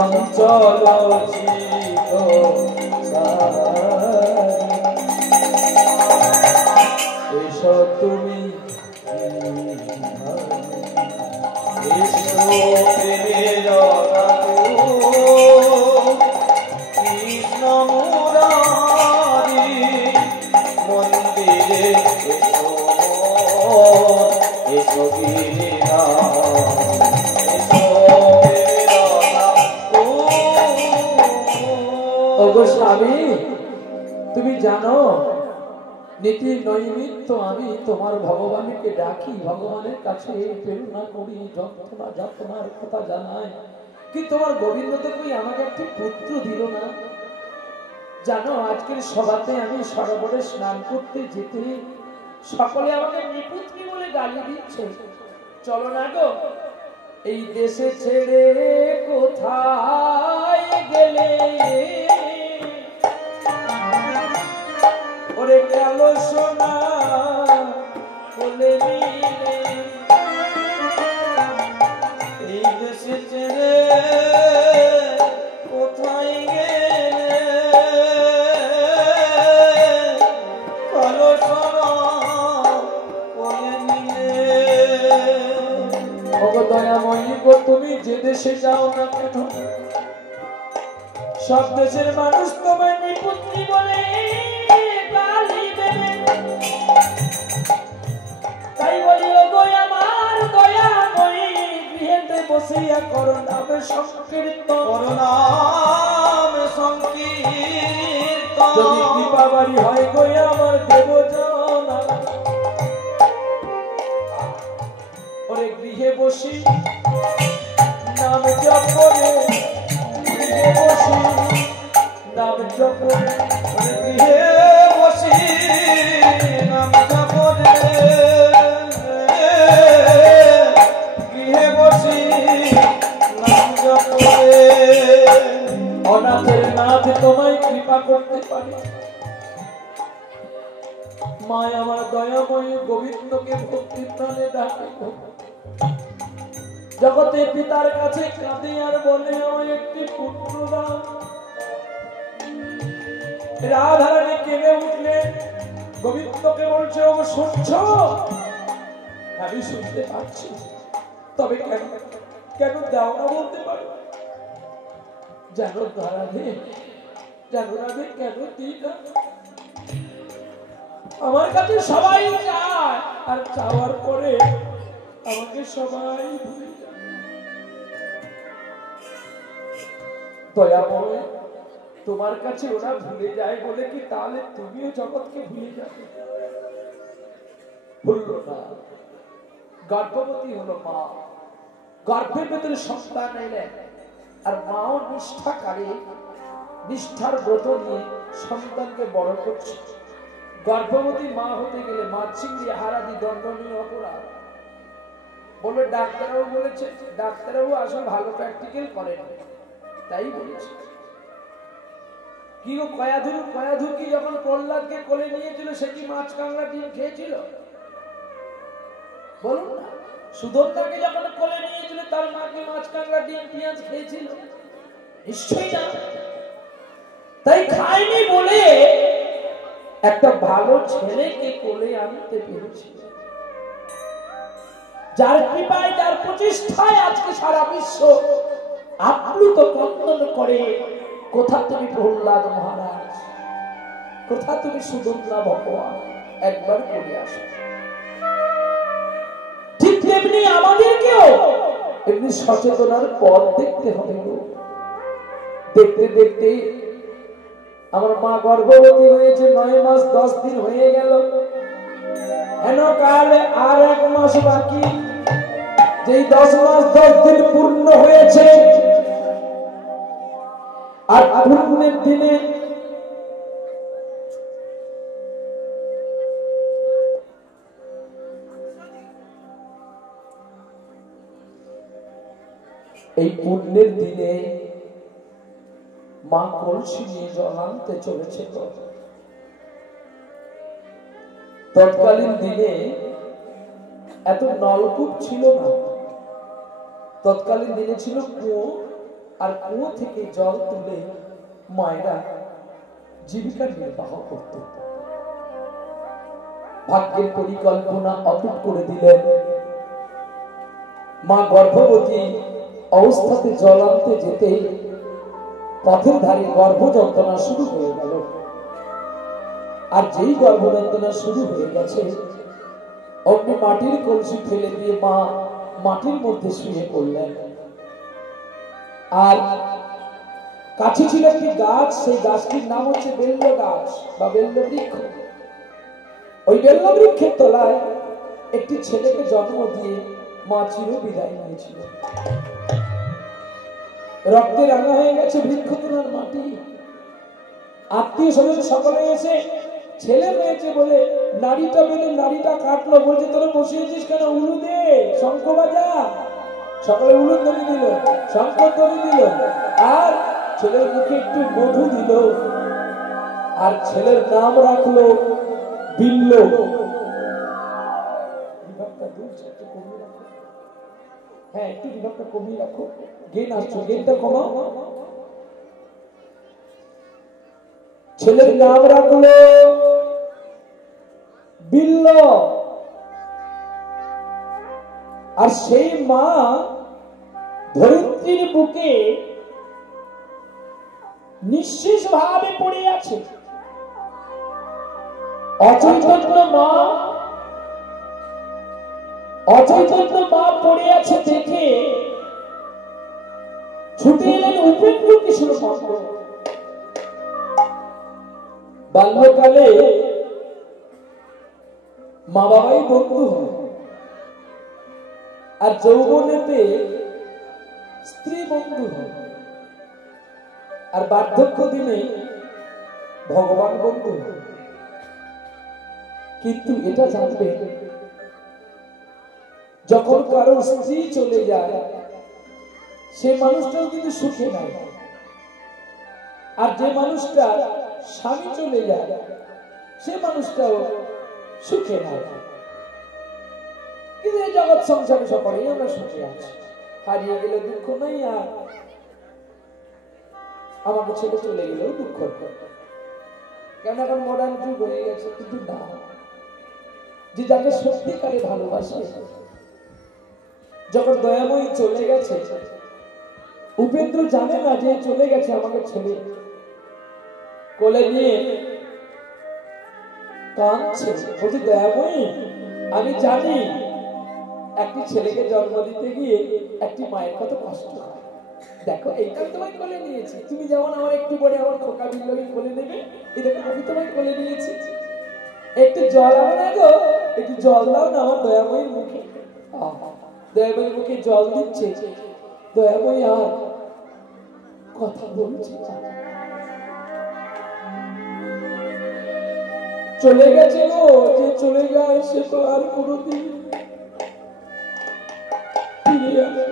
চঞ্চল চিত এসো তুমি এসো প্রেমের কৃষ্ণ মুরারি মন্দিরে এসো গিরিরা ওগো স্বামী, তুমি জানো নীতি নৈমিত্য আমি তোমার ভগবানকে ডাকি, ভগবানের কাছে প্রেরণা করি, যন্ত্রণা যাতনার কথা জানাই, কি তোমার গোবিন্দ তো কই আমাকে একটি পুত্র দিল না। জানো আজকের সভাতে আমি সরোবরে স্নান করতে যেতে সকলে আমাকে নিপুত্রী বলে গালি দিচ্ছে। চলো না গো, এই দেশে ছেড়ে কোথায় গেলে ওরে কালো সোনা বলে নিলে, এই দেশে ছেড়ে কোথায় গেলে কালো সোনা বলে নিলে। ওগো দয়াময়ী গো, তুমি যে দেশে যাও না কেন সব দেশের মানুষ তোমায় নিপুত্রী বলে গালি দেবে। তাই বলি ওগো আমার দয়াময়ী, গৃহেতে বসিয়া করো নামে সংকীর্তন, করো নামে সংকীর্তন। যদি কৃপা বাড়ি হয় গো আমার দেবজনা, ওরে গৃহে বসি নাম জপ করে, গৃহে বসি নাম জপ করে, গৃহে বসি নাম জপ করে, গৃহে বসি নাম জপ করে। অনাথের নাথ তোমায় কৃপা করতে পারে। মা আমার দয়াময়ী গোবিন্দকে ভক্তি প্রাণে ডাকে, জগতে পিতার কাছে কাঁদে আর বলে আমায় একটি পুত্র দাও। রাধারানী কেঁদে উঠলেন, গোবিন্দকে বলছে ও শুনছো? আমি শুনতে পাচ্ছি, তবে কেন কেন দাও না বলতে পারো? জানো রাধে, জানো রাধে কেন দিই না? আমার কাছে সবাই চায়, আর চাওয়ার পরে আমাকে সবাই ভুলে যায়। দয়াময়, তোমার কাছে ওরা ভুলে যায় বলে কি তাহলে তুমিও জগৎকে ভুলে যাবে? ভুললো না, গর্ভবতী হলো মা, গর্ভের ভেতরে সন্তান এলেন, আর মাও নিষ্ঠাকারী নিষ্ঠার ব্রত নিয়ে সন্তানকে বড় করছে। গর্ভবতী মা হতে গেলে মাতৃ হারাদি দণ্ডনীয় অপরাধ বলে ডাক্তারবাবু বলেছে। ডাক্তারবাবু আসলে ভালো প্র্যাকটিক্যাল করেন, তাই বলেছে। কি গো কয়াধু কি যখন প্রহ্লাদকে কোলে নিয়েছিল সে কি মাছ কাঁকড়া ডিম খেয়েছিল? বলুন না। সুদন্তাকে যখন কোলে নিয়েছিল তার মাকে মাছ কাঁকড়া ডিম পেঁয়াজ খেয়েছিল? নিশ্চয়ই না। তাই খায়নি বলে একটা ভালো ছেলেকে কোলে আনতে পেরেছে, যার কৃপায় যার প্রচেষ্টায় আজকে সারা বিশ্ব আপ্লুত কন্দন করে। কোথা তুমি প্রহ্লাদ মহারাজ, কোথা তুমি সুদন্তা ভগবান, একবার করে আসো। ঠিক তেমনি আমাদেরকেও এমনি সচেতনার পথ দেখতে হবে। দেখতে দেখতে আমার মা গর্ভবতী হয়েছে, 9 মাস 10 দিন হয়ে গেল। এন কালে আর 1 মাস বাকি, যেই 10 মাস 10 দিন পূর্ণ হয়েছে। আর পূর্ণের দিনে এই পুণ্যের দিনে মা কলসি নিয়ে জল আনতে চলেছে। তৎকালীন দিনে এত নলকূপ ছিল না, তৎকালীন দিনে ছিল কুয়ো আর কুয়ো থেকে জল তুলে মায়েরা জীবিকা নির্বাহ করত। ভাগ্যের পরিকল্পনা অটুট করে দিলেন। মা গর্ভবতী অবস্থাতে জল আনতে যেতে পথের ধারে গর্ভ যন্ত্রণা শুরু হয়ে গেল। আর যেই গর্ভ যন্ত্রণা শুরু হয়ে গেছে, অমনি মাটির কলসি ফেলে দিয়ে মা মাটির মধ্যে শুয়ে পড়লেন। আর কাছে ছিল একটি গাছ, সেই গাছটির নাম হচ্ছে বেল্ল গাছ বা বেল্ল বৃক্ষ। ওই বেল্ল বৃক্ষের তলায় একটি ছেলেকে জন্ম দিয়ে মা চির বিদায় নিয়েছিল। রক্তে রাঙা হয়ে গেছে বৃক্ষ তলার মাটি। আত্মীয় স্বজন সকলে এসে ছেলে হয়েছে বলে নাড়িটা বেঁধে নাড়িটা কাটলো, বলছে তোরা বসিয়েছিস কেন, উলু দে, শঙ্খ বাজা। সকলে উলু ধ্বনি দিল, শঙ্খ ধ্বনি দিল, আর ছেলের মুখে একটু মধু দিল, আর ছেলের নাম রাখলো বিল্ল। হ্যাঁ, একটু বিভাগটা কমিয়ে রাখো, গেন আসছো, গেনটা কমাও। ছেলের নাম রাখলো বিল্ল। আর সেই মা ধরিত্রীর বুকে নিঃশেষ ভাবে পড়ে আছে। অচৈতন্য মা পড়ে আছে দেখে ছুটে এলেন উপেন্দ্র কিশোর মন্ডল। বাল্যকালে মা বাবাই বন্ধু হয়, আর যৌবনেতে স্ত্রী বন্ধু হয়, আর বার্ধক্য দিনে ভগবান বন্ধু হয়। কিন্তু এটা জানবে, যখন কারো স্ত্রী চলে যায় সে মানুষটাও কিন্তু সুখে নাই, আর যে মানুষটা স্বামী চলে যায় সে মানুষটাও সুখে নাই। কিন্তু এই জগৎ সংসারে সকলেই আমরা সুখে আছি। হারিয়ে গেলে দুঃখ নাই, আর আমাকে ছেড়ে চলে গেলেও দুঃখ নেই। কেন, এখন মডার্ন যুগ হয়ে গেছে। কিন্তু না, যে যাকে সত্যিকারে ভালোবাসে, যখন দয়াময়ী চলে গেছে, উপেন্দ্র জানে না যে চলে গেছে আমাকে ছেড়ে, কোলে নিয়ে কাঁদছে, বলছে দয়াময়ী আমি জানি একটি ছেলেকে জন্ম দিতে গিয়ে একটি মায়ের কত কষ্ট হয়। দেখো, এইটা তোমায় কোলে নিয়েছি, তুমি যেমন আমার একটু পরে আমার খোকা বিল্লকে কোলে নেবে, এই দেখো আমি তোমায় কোলে নিয়েছি, একটু জল আনো না গো, একটু জল দাও না আমার দয়াময়ীর মুখে। দয়াময়ীর মুখে জল দিচ্ছে, দয়াময়ী আর কথা বলছে। চলে গেছে গো, যে চলে যায় সে তো আর কোনোদিন ফিরে আসে।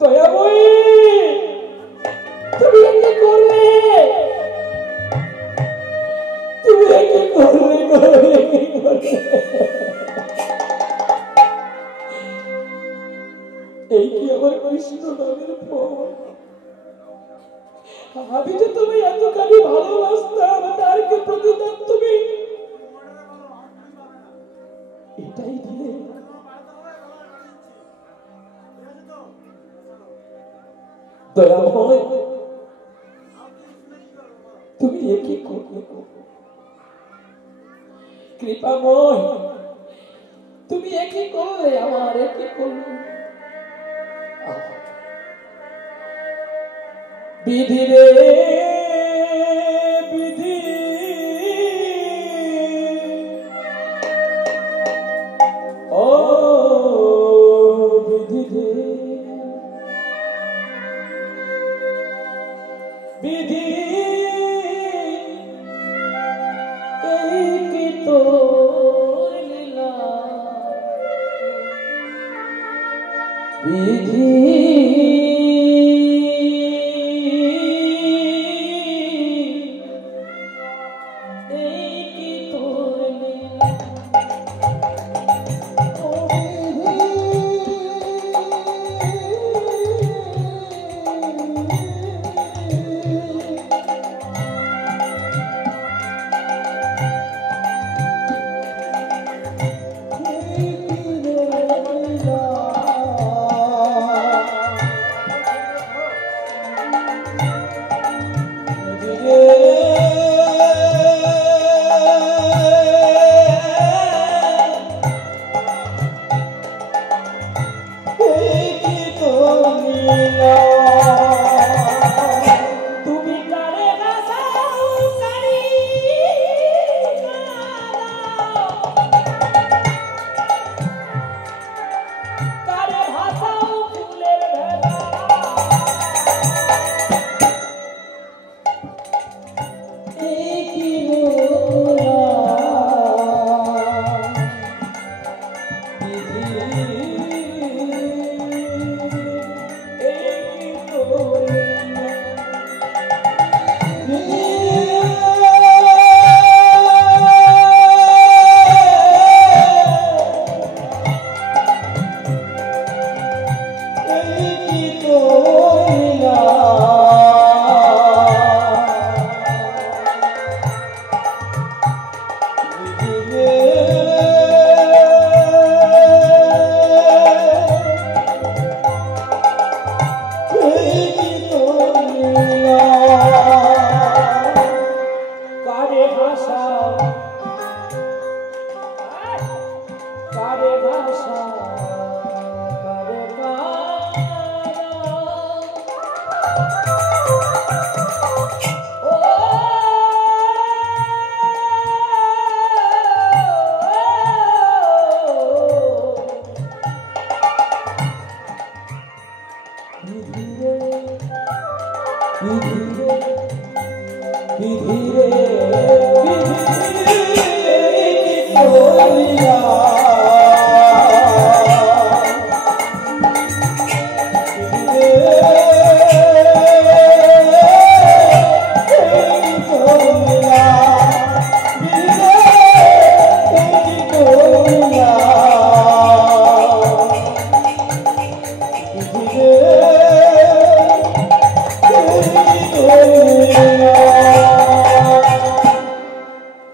দয়াময়ী তুমি কি করলে, তুমি কি করলে, এই কি আমার কৃষ্ণ নামের ফল? আমি যে তুমি এতখানি ভালোবাসতাম, তার কি প্রতিদান তুমি এটাই দিলে? দয়াময় তুমি একই করলে, কৃপাময় তুমি একই করলে, আমার একই করলে। বিধি রে বিধি, ও বিধি রে বিধি, এই কি তোর লীলা বিধি,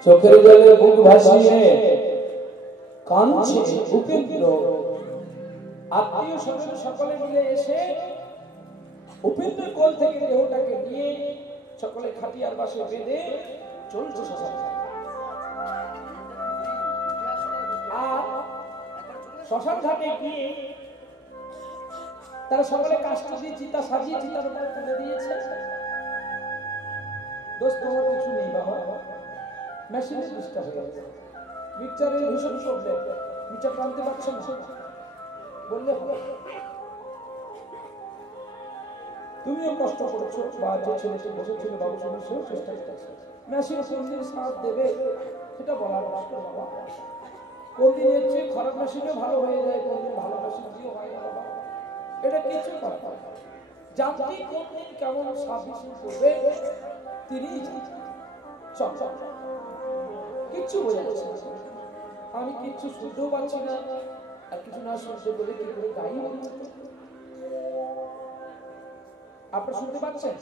চোখের জলে বুক ভাসিয়ে কাঁদছে উপেন্দ্র। আত্মীয় স্বজন সকলে মিলে এসে উপেন্দ্রের কোল থেকে দেহটাকে নিয়ে সকলে খাটিয়ার পাশে বেঁধে চলছে শ্মশান। আর শ্মশান ঘাটে গিয়ে তারা সকলে কাষ্ঠ দিয়ে চিতা সাজিয়ে চিতার উপরে তুলে দিয়েছে। দোষ তোমার কিছু নেই বাবা, মেশিনের ডিস্টার্ব হয়ে গেছে, মিক্সচারের ভীষণ প্রবলেম, মিক্সচার টানতে পারছে না বললে হবে। তুমিও কষ্ট করছো বা যে ছেলেটি বসেছিল বাবু সঙ্গে সেও চেষ্টা করছে। মেশিন কোন দিন সাথ দেবে সেটা বলার কষ্ট বাবা। কোন দিন এর চেয়ে খারাপ মেশিনও ভালো হয়ে যায়, কোন দিন ভালো মেশিন দিয়েও হয় না বাবা। এটা কিছু করার না, যাত্রী কোন দিন কেমন সার্ভিসিং করবে তিনি চল কিচ্ছু বোঝা যাচ্ছে না। আমি কিচ্ছু শুনতেও পাচ্ছি না, আর কিছু না শুনতে বলে কি করে গাই হচ্ছে। আপনারা শুনতে পাচ্ছেন?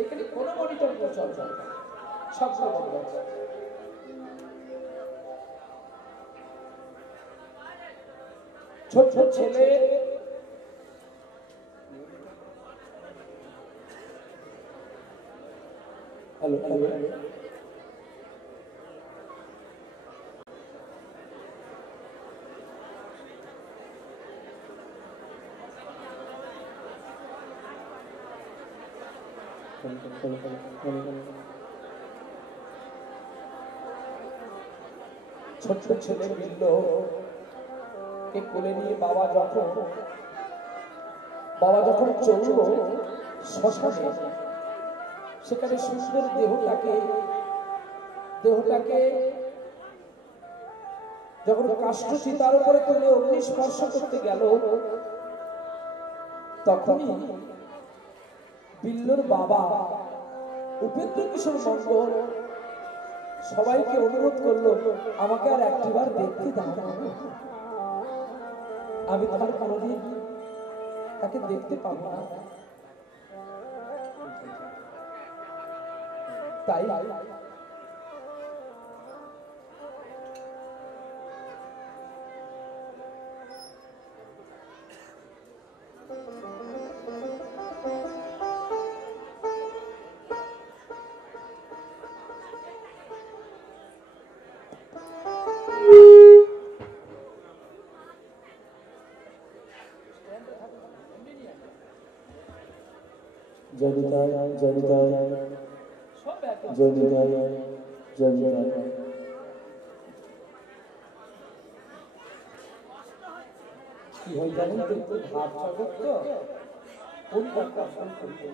এখানে কোনো মনিটর চলছে না, সবগুলো বন্ধ আছে। ছোট ছোট ছেলে হ্যালো হ্যালো ছোট ছোট ছেলে মিলল কে কোলে নিয়ে বাবা যখন চলল শ্মশানে, সেখানে সুন্দর দেহটাকে যখন কাষ্ঠ চিতার উপরে তুলে অগ্নি স্পর্শ করতে গেল, তখনই বিল্লুর বাবা উপেন্দ্র কিশোর মণ্ডল সবাইকে অনুরোধ করলো, আমাকে আর একটিবার দেখতে দাও, আমি তার কোনোদিন তাকে দেখতে পাবো না। তাই কি হয়ে জানেন তো, ভাব জগৎ তো কোন আকর্ষণ করতে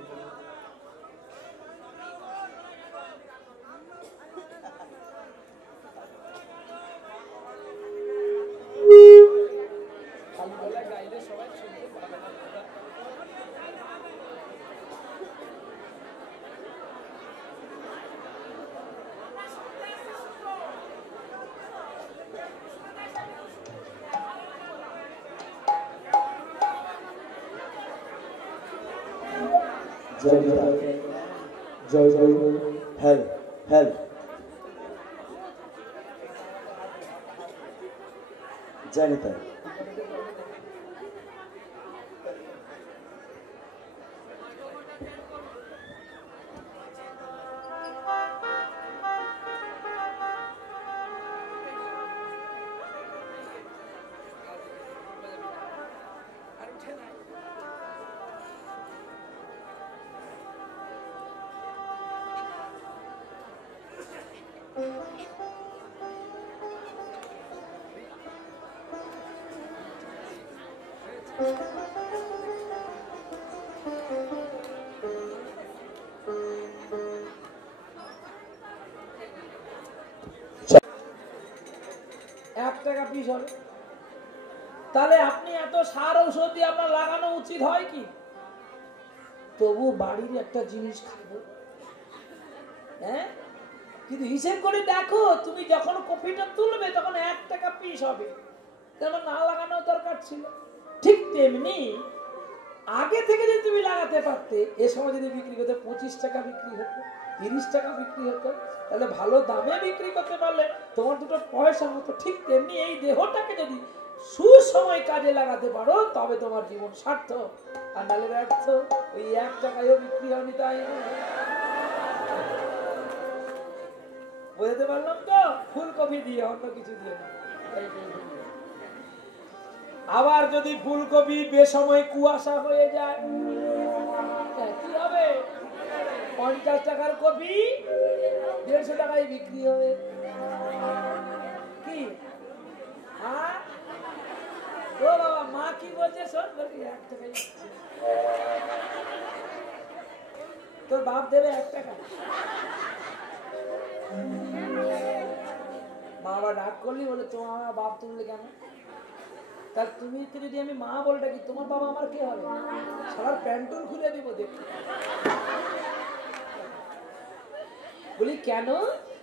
জয় জয় জয় হেল হেল জয় নিতাই। টাকা পিস হবে। তাহলে আপনি এত সার ঔষধ দিয়ে আপনার লাগানো উচিত হয় কি? তবু বাড়ির একটা জিনিস খাবো, হ্যাঁ? কিন্তু হিসেব করে দেখো, তুমি যখন কপিটা তুলবে তখন 1 টাকা পিস হবে, তেমন না লাগানো দরকার ছিল। ঠিক তেমনি আগে থেকে যদি তুমি লাগাতে পারতে, এ সময় যদি বিক্রি করতে 25 টাকা বিক্রি হতো, 30 টাকা বিক্রি হতো, তাহলে ভালো দামে বিক্রি করতে পারলে তোমার দুটো পয়সা হতো। ঠিক তেমনি এই দেহটাকে যদি সুসময় কাজে লাগাতে পারো তবে তোমার জীবন সার্থক, আর নাহলে ব্যর্থ। ওই 1 টাকায়ও বিক্রি হয়নি, তাই বুঝতে পারলাম তো? ফুলকপি দিয়ে, অন্য কিছু দিয়ে না। আবার যদি ফুলকপি বেসময় কুয়াশা হয়ে যায় কি হবে? 50 টাকার কপি 150 টাকায় বিক্রি হবে। কি ও বাবা, মা কি বলছে শোন, 1 টাকায় তোর বাপ দেবে 1 টাকা। মা আবার রাগ করলি, বলে তোমার আমার বাপ তুললে কেন? তাহলে তুমি যদি আমি মা বলে ডাকি, তোমার বাবা আমার কে হবে? সবার প্যান্টুল খুলে দিব দেখি। বলি কেন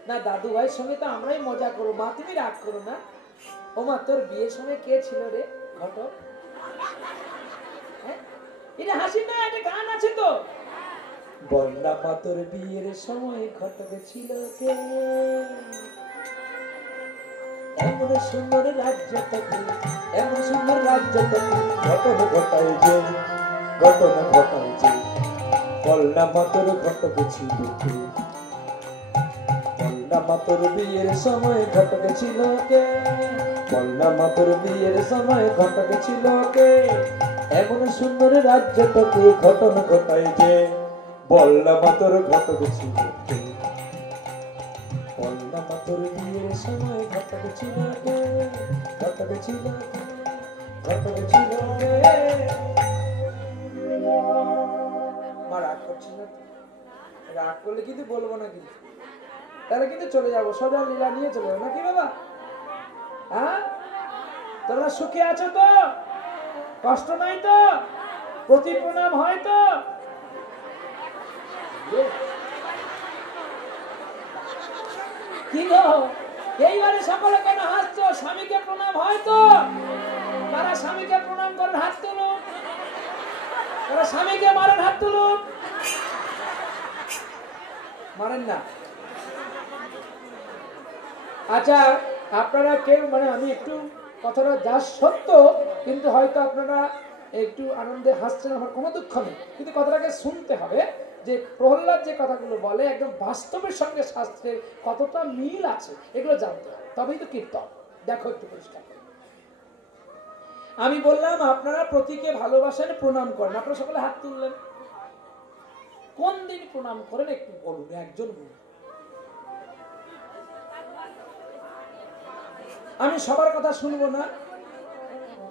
না, দাদু ভাইয়ের সঙ্গে তো আমরাই মজা করবো, মা তুমি রাগ করো না। ও মা, তোর বিয়ের সময় কে ছিল রে ঘটক? এটা হাসি না, এটা গান আছে তো। বলনা মা, তোর বিয়ের সময় ঘটক ছিল কে? এমন সুন্দর রাজ্য থেকে, এমন সুন্দর রাজ্য থেকে ঘটনা ঘটায় যে, ঘটনা ঘটায় যে। বলনা মা, তোর ঘটক ছিল কে? বলনা মা, তোর বিয়ের সময় ঘটক ছিল কে? বলনা মা, তোর বিয়ের সময় ঘটক ছিল কে? এমন সুন্দর রাজ্য থেকে ঘটনা ঘটায় যে। বলনা মা, তোর ঘটক ছিল কে? বলনা মা, তোর বিয়ের সময় ঘটক ছিল কে? ঘটক ছিল কে? ঘটক ছিল কে? মা রাগ করছি না, রাগ করলে কিন্তু বলবো না, কিন্তু তাহলে কিন্তু চলে যাবো, সোজা লীলা নিয়ে চলে যাবো নাকি বাবা? হ্যাঁ, তোমরা সুখে আছো তো? কষ্ট নাই তো? প্রতি প্রণাম হয় তো? কি গো, এইবারে সকলে কেন হাসছো? স্বামীকে প্রণাম হয় তো? তারা স্বামীকে প্রণাম করেন, হাত তুলুন। তারা স্বামীকে মারেন, হাত তুলুন। মারেন না? আচ্ছা, আপনারা কেউ, মানে আমি একটু কথাটা যা সত্য, কিন্তু হয়তো আপনারা একটু আনন্দে হাসছেন, আমার কোনো দুঃখ নেই, কিন্তু কথাটাকে শুনতে হবে যে প্রহ্লাদ যে কথাগুলো বলে একদম বাস্তবের সঙ্গে শাস্ত্রের কতটা মিল আছে, এগুলো জানতে হবে, তবেই তো কীর্তন। দেখো একটু পরিষ্কার। আমি বললাম আপনারা প্রতীকে ভালোবাসেন, প্রণাম করেন, আপনারা সকলে হাত তুললেন। কোন দিন প্রণাম করেন একটু বলুন, একজন বলুন। আমি সবার কথা শুনবো না।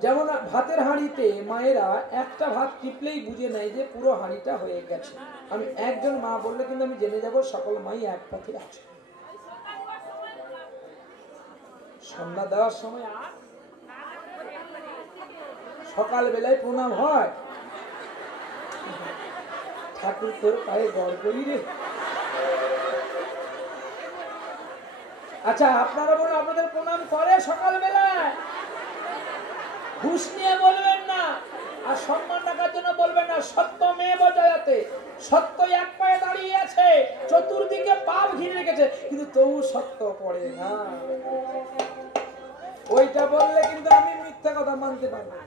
যেমন ভাতের হাঁড়িতে মায়েরা একটা ভাত টিপলেই বুঝে নেয় যে পুরো হাঁড়িটা হয়ে গেছে। আমি একজন মা বললে কিন্তু আমি জেনে যাব সকল মাই এক পথে আছে। সন্ধ্যা দেওয়ার সময় আর সকাল বেলায় প্রণাম হয়। ঠাকুর তোর পায়ে গড় করি রে। আচ্ছা, আপনারা বলুন, আপনাদের প্রণাম করে সকাল বেলায়? ঘুষ নিয়ে বলবেন না, আর সম্মান রাখার জন্য বলবেন না সত্য মেয়ে বজায়াতে, সত্য এক পায়ে দাঁড়িয়ে আছে, চতুর্দিকে পাপ ঘিরে রেখেছে, কিন্তু তবু সত্য পড়ে না। ওইটা বললে কিন্তু আমি মিথ্যা কথা মানতে পারি না।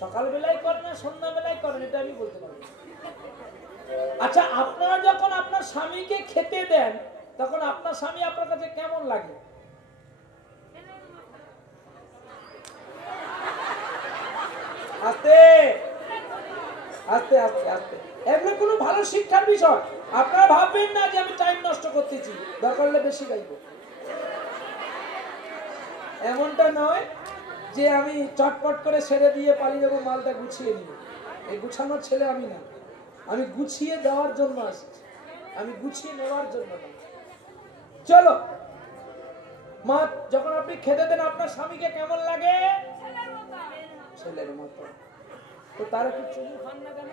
সকাল বেলায় করেন না সন্ধ্যা বেলায় করেন, এটা আমি বলতে পারি। আচ্ছা, আপনারা যখন আপনার স্বামীকে খেতে দেন তখন আপনার স্বামী আপনার কাছে কেমন লাগে? আস্তে আস্তে আস্তে আস্তে, এগুলো কোনো ভালো শিক্ষার বিষয়। আপনারা ভাববেন না যে আমি টাইম নষ্ট করতেছি, দরকার হলে বেশি গাইবো, এমনটা নয় যে আমি চটপট করে ছেড়ে দিয়ে পালিয়ে যাবো, মালটা গুছিয়ে নিব। এই গুছানোর ছেলে আমি না, আমি গুছিয়ে দেওয়ার জন্য আসছি, আমি গুছিয়ে নেওয়ার জন্য না। চলো মা, যখন আপনি খেতে দেন আপনার স্বামীকে কেমন লাগে? ছেলের মতো। তো তার একটু চুমু খান না কেন?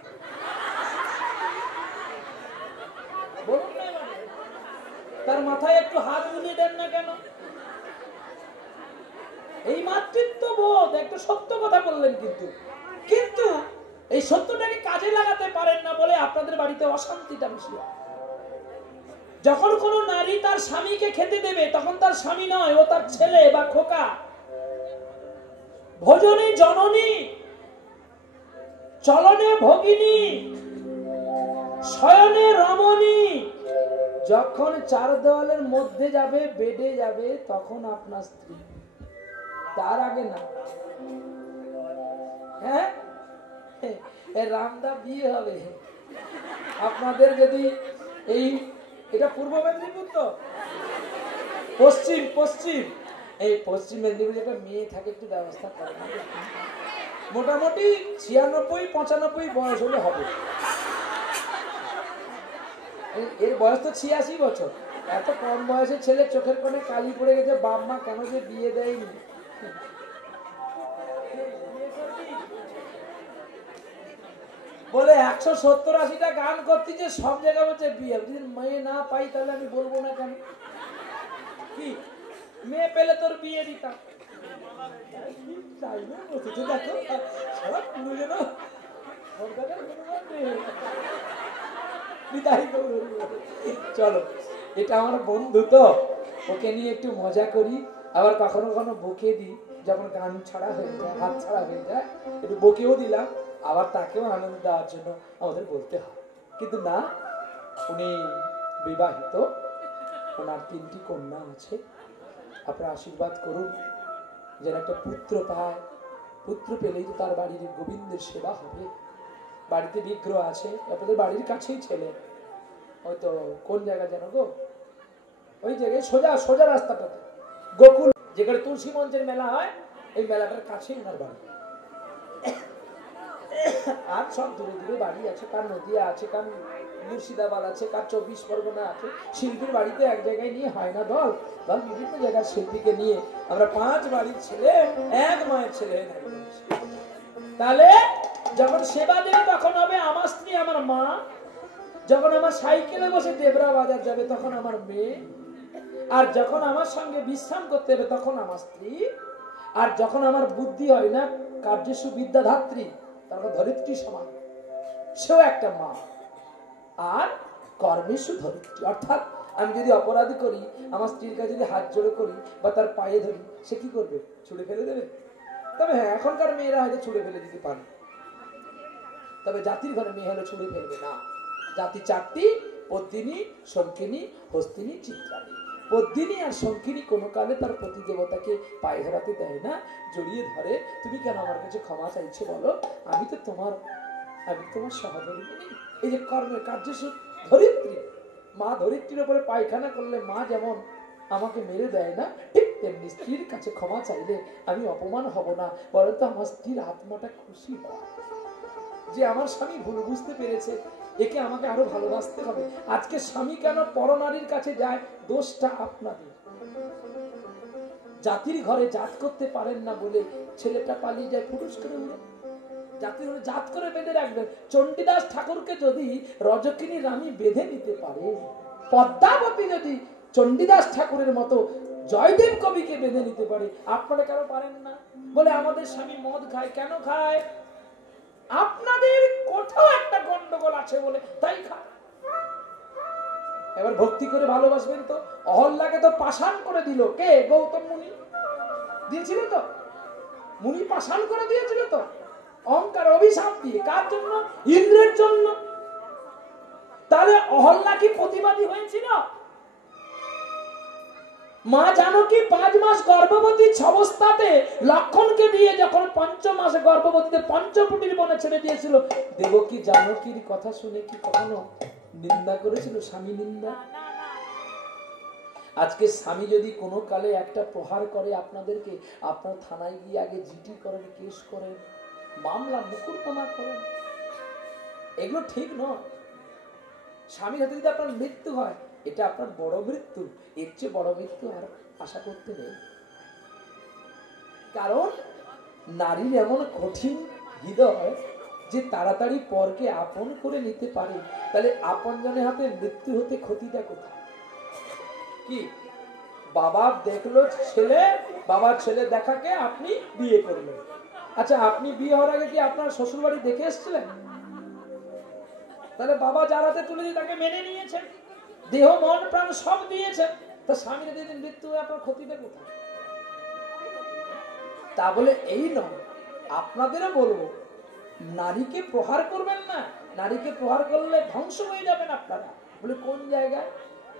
বলুন না, তার মাথায় একটু হাত বুলিয়ে দেন না কেন? এই মাতৃত্ব বোধ, একটা সত্য কথা বললেন, কিন্তু এই সত্যটাকে কাজে লাগাতে পারেন না বলে আপনাদের বাড়িতে অশান্তিটা বেশি হয়। যখন কোন নারী তার স্বামীকে খেতে দেবে তখন তার স্বামী নয়, ও তার ছেলে বা খোকা। ভোজনে জননী, চলনে ভগিনী, শয়নে রমণী। যখন চার দেওয়ালের মধ্যে যাবে, বেডে যাবে, তখন আপনার স্ত্রী, তার আগে না। হ্যাঁ, রামদা বিয়ে হবে আপনাদের যদি এই, এটা পূর্ব মেদিনীপুর তো পশ্চিম এই পশ্চিম মেদিনীপুরে একটা মেয়ে থাকে, একটু ব্যবস্থা করে, মোটামুটি 96-95 বয়স হলে হবে। এর বয়স তো 86 বছর। এত কম বয়সে ছেলে চোখের কোণে কালি পড়ে গেছে, বাপ মা কেন যে বিয়ে দেয়নি। বলে 170-80টা গান করতেছে, সব জায়গায় বলছে বিয়ে। যদি মেয়ে না পাই তাহলে আমি বলবো না কেন? কি মেয়ে পেলে তোর বিয়ে দিতাম। চলো, এটা আমার বন্ধু তো, ওকে নিয়ে একটু মজা করি, আবার কখনো কখনো বকে দিই। যখন গান ছাড়া হয়ে যায়, হাত ছাড়া হয়ে যায়, একটু বকেও দিলাম, আবার তাকেও আনন্দ দেওয়ার জন্য আমাদের বলতে হয়। কিন্তু না, উনি বিবাহিত, ওনার 3টি কন্যা আছে। আপনারা আশীর্বাদ করুন যেন একটা পুত্র পায়। পুত্র পেলেই তো তার বাড়ির গোবিন্দের সেবা হবে। বাড়িতে বিগ্রহ আছে, আপনাদের বাড়ির কাছেই ছেলে, হয়তো কোন জায়গা যেন গো, ওই জায়গায় সোজা রাস্তাটাতে গোকুল, যেখানে তুলসী মঞ্চের মেলা হয়, এই মেলাটার কাছেই ওনার বাড়ি। আর সব দূরে দূরে বাড়ি আছে, কার নদিয়া আছে, কার মুর্শিদাবাদ আছে, কার 24 পরগনা আছে। শিল্পীর বাড়িতে এক জায়গায় নিয়ে হয় না, দল বিভিন্ন জায়গার শিল্পীকে নিয়ে আমরা 5 বাড়ির ছেলে, এক মায়ের ছেলে। তাহলে যখন সেবা দেবে তখন হবে আমার স্ত্রী, আমার মা। যখন আমার সাইকেলে বসে দেবরা বাজার যাবে তখন আমার মেয়ে। আর যখন আমার সঙ্গে বিশ্রাম করতে হবে তখন আমার স্ত্রী। আর যখন আমার বুদ্ধি হয় না, কার্যসু বিদ্যাধাত্রী, তারপর ধরিত্রী সমান, সেও একটা মা। আর কর্মেশু ধরিত্রী, অর্থাৎ আমি যদি অপরাধ করি, আমার স্ত্রীর কাছে যদি হাত জোড়ো করি বা তার পায়ে ধরি, সে কি করবে? ছুড়ে ফেলে দেবে। তবে হ্যাঁ, এখনকার মেয়েরা হয়তো ছুড়ে ফেলে দিতে পারে, তবে জাতির ঘরে মেয়ে হলে ছুড়ে ফেলবে না। জাতি 4টি: পদ্মিনী, শঙ্কিনী, হস্তিনী, চিত্রাণী। পদ্মিনী আর শঙ্কিনী কোনো কালে তার পতি দেবতাকে পায়ে ধরাতে দেয় না, জড়িয়ে ধরে। তুমি কেন আমার কাছে ক্ষমা চাইছো বলো? আমি তো তোমার সহধর্মিনী। এই যে কর্মের কার্যসু ধরিত্রী, মা ধরিত্রীর উপরে পায়খানা করলে মা যেমন আমাকে মেরে দেয় না, ঠিক তেমনি স্ত্রীর কাছে ক্ষমা চাইলে আমি অপমান হব না, বরঞ্চ আমার স্ত্রীর আত্মাটা খুশি হয় যে আমার স্বামী ভুল বুঝতে পেরেছে, একে আমাকে আরো ভালোবাসতে হবে। আজকে স্বামী কেন পরনারীর কাছে যায়? দোষটা আপনাদের। জাতির ঘরে জাত করতে পারেন না বলে ছেলেটা পালিয়ে যায় পুরুষ করে। জাতির ঘরে জাত করে বেঁধে রাখবেন। চণ্ডীদাস ঠাকুরকে যদি রজকিনী রানী বেঁধে নিতে পারে, পদ্মাবতী যদি চণ্ডীদাস ঠাকুরের মতো জয়দেব কবিকে বেঁধে নিতে পারে, আপনারা কেন পারেন না? বলে আমাদের স্বামী মদ খায়। কেন খায়? আপনাদের কোথাও একটা গন্ডগোল আছে বলে তাই খান। এবার ভক্তি করে ভালোবাসবেন তো। অহল্যাকে তো পাষাণ করে দিল কে? গৌতম মুনি দিয়েছিল তো, মুনি পাষাণ করে দিয়েছিল তো, অহংকার অভিশাপ দিয়ে। কার জন্য? ইন্দ্রের জন্য। তাহলে অহল্যা কি প্রতিবাদী হয়েছিল? মা জানকী 5 মাস গর্ভবতী অবস্থাতে লক্ষণকে দিয়ে যখন 5 মাস গর্ভবতীতে পঞ্চবটির বনে ছেড়ে দিয়েছিল, দেবকী জানকীর কথা শুনে কি কখনো নিন্দা করেছিল? স্বামী নিন্দা। আজকে স্বামী যদি কোনো কালে একটা প্রহার করে আপনাদেরকে, আপনার থানায় গিয়ে আগে জিডি করেন, কেস করেন, মামলা মোকদ্দমা করেন। এগুলো ঠিক নয়। স্বামীর হাতে যদি আপনার মৃত্যু হয়, এটা আপনার বড় মৃত্যু। এর চেয়ে বড় মৃত্যু আর আশা করতে নেই। কারণ নারীর এমন কঠিন হৃদয় যে তাড়াতাড়ি পরকে আপন করে নিতে পারে। তাহলে আপনজনের হাতে মৃত্যু হতে ক্ষতিটা কোথায়? কি বাবা দেখলো ছেলে, বাবার ছেলে দেখাকে আপনি বিয়ে করলেন। আচ্ছা, আপনি বিয়ে হওয়ার আগে কি আপনার শ্বশুর বাড়ি দেখে এসেছিলেন? তাহলে বাবা যার হাতে তুলে দিয়ে তাকে মেনে নিয়েছেন, দেহ মন প্রাণ সব দিয়েছেন। তা স্বামীর যদি মৃত্যু হয় আপনার ক্ষতিটা কোথায়? তা বলে এই নয়, আপনাদেরও বলবো নারীকে প্রহার করবেন না। নারীকে প্রহার করলে ধ্বংস হয়ে যাবেন আপনারা। বলে কোন জায়গায়?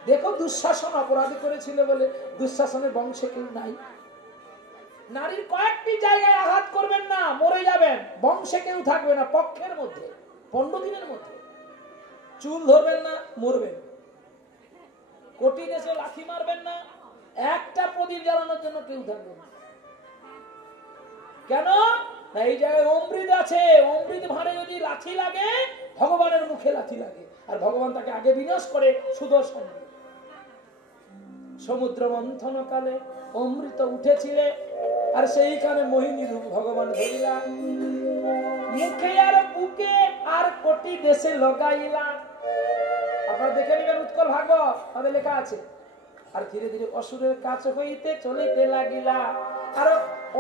দেখো, দুঃশাসন অপরাধী করেছিল বলে দুঃশাসনের বংশে কেউ নাই। নারীর কয়েকটি জায়গায় আঘাত করবেন না, মরে যাবেন, বংশে কেউ থাকবে না। পক্ষের মধ্যে 15 দিনের মধ্যে চুল ধরবেন না, মরবেন। কঠিন এসে লাথি মারবেন না, একটা প্রদীপ জ্বালানোর জন্য কেউ থাকবে না। কেন? না, এই জায়গায় অমৃত আছে। অমৃত ভাঁড়ে যদি লাথি লাগে, ভগবানের মুখে লাথি লাগে, আর ভগবান তাকে আগে বিনাশ করে সুদর্শন। সমুদ্র মন্থন কালে অমৃত উঠেছিলে, আর সেইখানে মোহিনী রূপ ভগবান ধরিলা, মুখে আর বুকে আর কোটি দেশে লগাইলা। আপনারা দেখে নেবেন উৎকল ভাগবত, তাদের লেখা আছে। আর ধীরে ধীরে অসুরের কাছ হইতে চলিতে লাগিলা, আর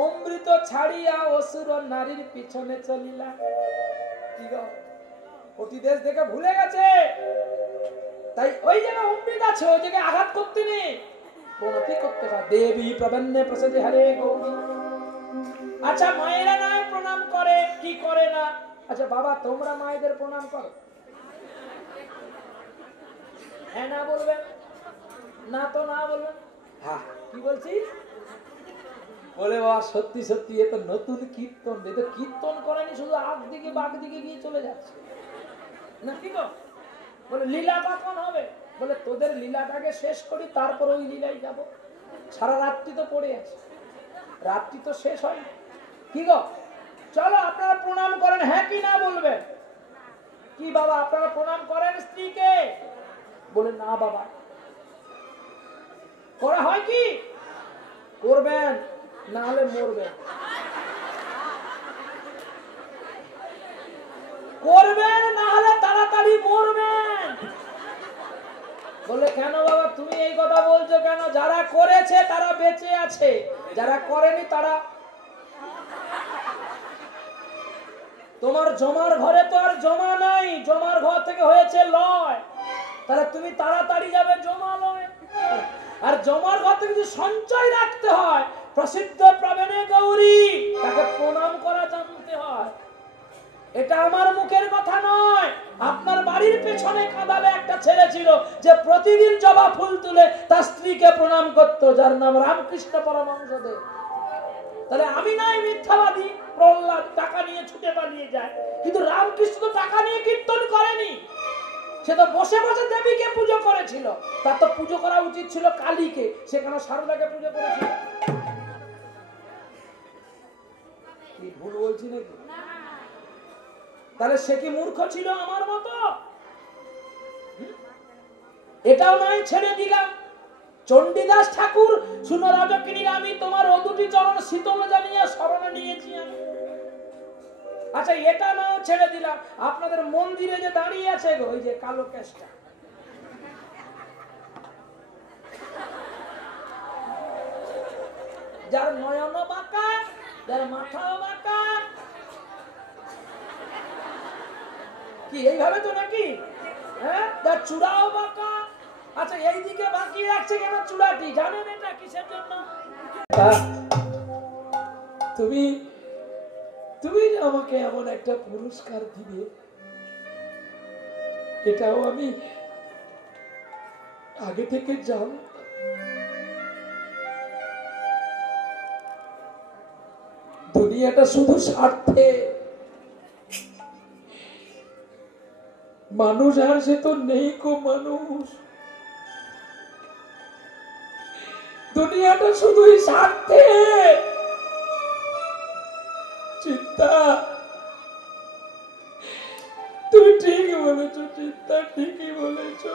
অমৃত ছাড়িয়া অসুর নারীর পিছনে চলিলা। কি গো, কোটি দেশ দেখে ভুলে গেছে। তাই ওই জায়গায় অমৃত আছে, ওই জায়গায় আঘাত করতে নেই, প্রণতি করতে হয়। দেবী প্রবন্নে প্রসাদে হরে গৌরী। আচ্ছা, মায়েরা নয় প্রণাম করে, কি করে না? আচ্ছা বাবা, তোমরা মায়েদের প্রণাম করো? হ্যাঁ না বলবেন? না তো না বলবেন। হ্যাঁ, কি বলছিস? বলে বাবা সত্যি সত্যি এ তো নতুন কীর্তন। এ তো কীর্তন করেনি, শুধু আগ দিকে বাগ দিকে গিয়ে চলে যাচ্ছে না। কি গো? বলে লীলা কখন হবে? বলে তোদের লীলাটাকে শেষ করি, তারপর ওই লীলাই যাব। সারা রাত্রি তো পড়ে আছে, রাত্রি তো শেষ হয়। কি গো, চলো আপনারা প্রণাম করেন, হ্যাঁ কি না বলবেন? কি বাবা, আপনারা প্রণাম করেন স্ত্রীকে? বলে না বাবা। করা হয় কি? করবেন, না হলে মরবেন। করবেন, না হলে তাড়াতাড়ি মরবেন। বলে কেন বাবা তুমি এই কথা বলছো কেন? যারা করেছে তারা বেঁচে আছে, যারা করেনি তারা। তোমার জমার ঘরে তো আর জমা নাই, জমার ঘর থেকে হয়েছে লয়। তাহলে তুমি তাড়াতাড়ি যাবে জমা লয়। আর জমার ঘর থেকে যদি সঞ্চয় রাখতে হয়, প্রসিদ্ধ প্রবীণে গৌরী, তাকে প্রণাম করা জানতে হয়। এটা আমার মুখের কথা নয়। আপনার বাড়ির পেছনে কাঁদালে একটা ছেলে ছিল যে প্রতিদিন জবা ফুল তুলে তার স্ত্রীকে প্রণাম করত, যার নাম রামকৃষ্ণ পরমহংসদেব। তাহলে আমি নাই মিথ্যাবাদী, প্রহ্লাদ টাকা নিয়ে ছুটে পালিয়ে যায়, কিন্তু রামকৃষ্ণ তো টাকা নিয়ে কীর্তন করেনি। সে তো বসে বসে দেবীকে পুজো করেছিল। তার তো পুজো করা উচিত ছিল কালীকে, সেখানে সারদাকে পুজো করেছিল। কি ভুল বলছি নাকি? তাহলে সে কি মূর্খ ছিল আমার মতো? এটাও নয়, ছেড়ে দিলাম। চণ্ডীদাস ঠাকুর, শুনো রাজকিনী, আমি তোমার অদুটি চরণ শীতল জানিয়া শরণে নিয়েছি আমি। আচ্ছা, এটা নাও ছেড়ে দিলাম। আপনাদের মন্দিরে যে দাঁড়িয়ে আছে গো, ওই যে কালো কেশটা, যার নয়ন বাঁকা, যার মাথাও বাঁকা, কি এইভাবে তো নাকি? হ্যাঁ, তার চূড়াও বাঁকা। আচ্ছা, এইদিকে বাঁকিয়ে রাখছে কেন চূড়াটি? জানেন এটা কিসের জন্য? তুমি তুমি যে আমাকে এমন একটা পুরস্কার দিবে, এটাও আমি আগে থেকে জানতাম। দুনিয়াটা শুধু স্বার্থে, মানুষ আর সে তো নেই কো মানুষ। দুনিয়াটা শুধুই স্বার্থে। চিন্তা, তুমি ঠিকই বলেছো চিন্তা, ঠিকই বলেছো।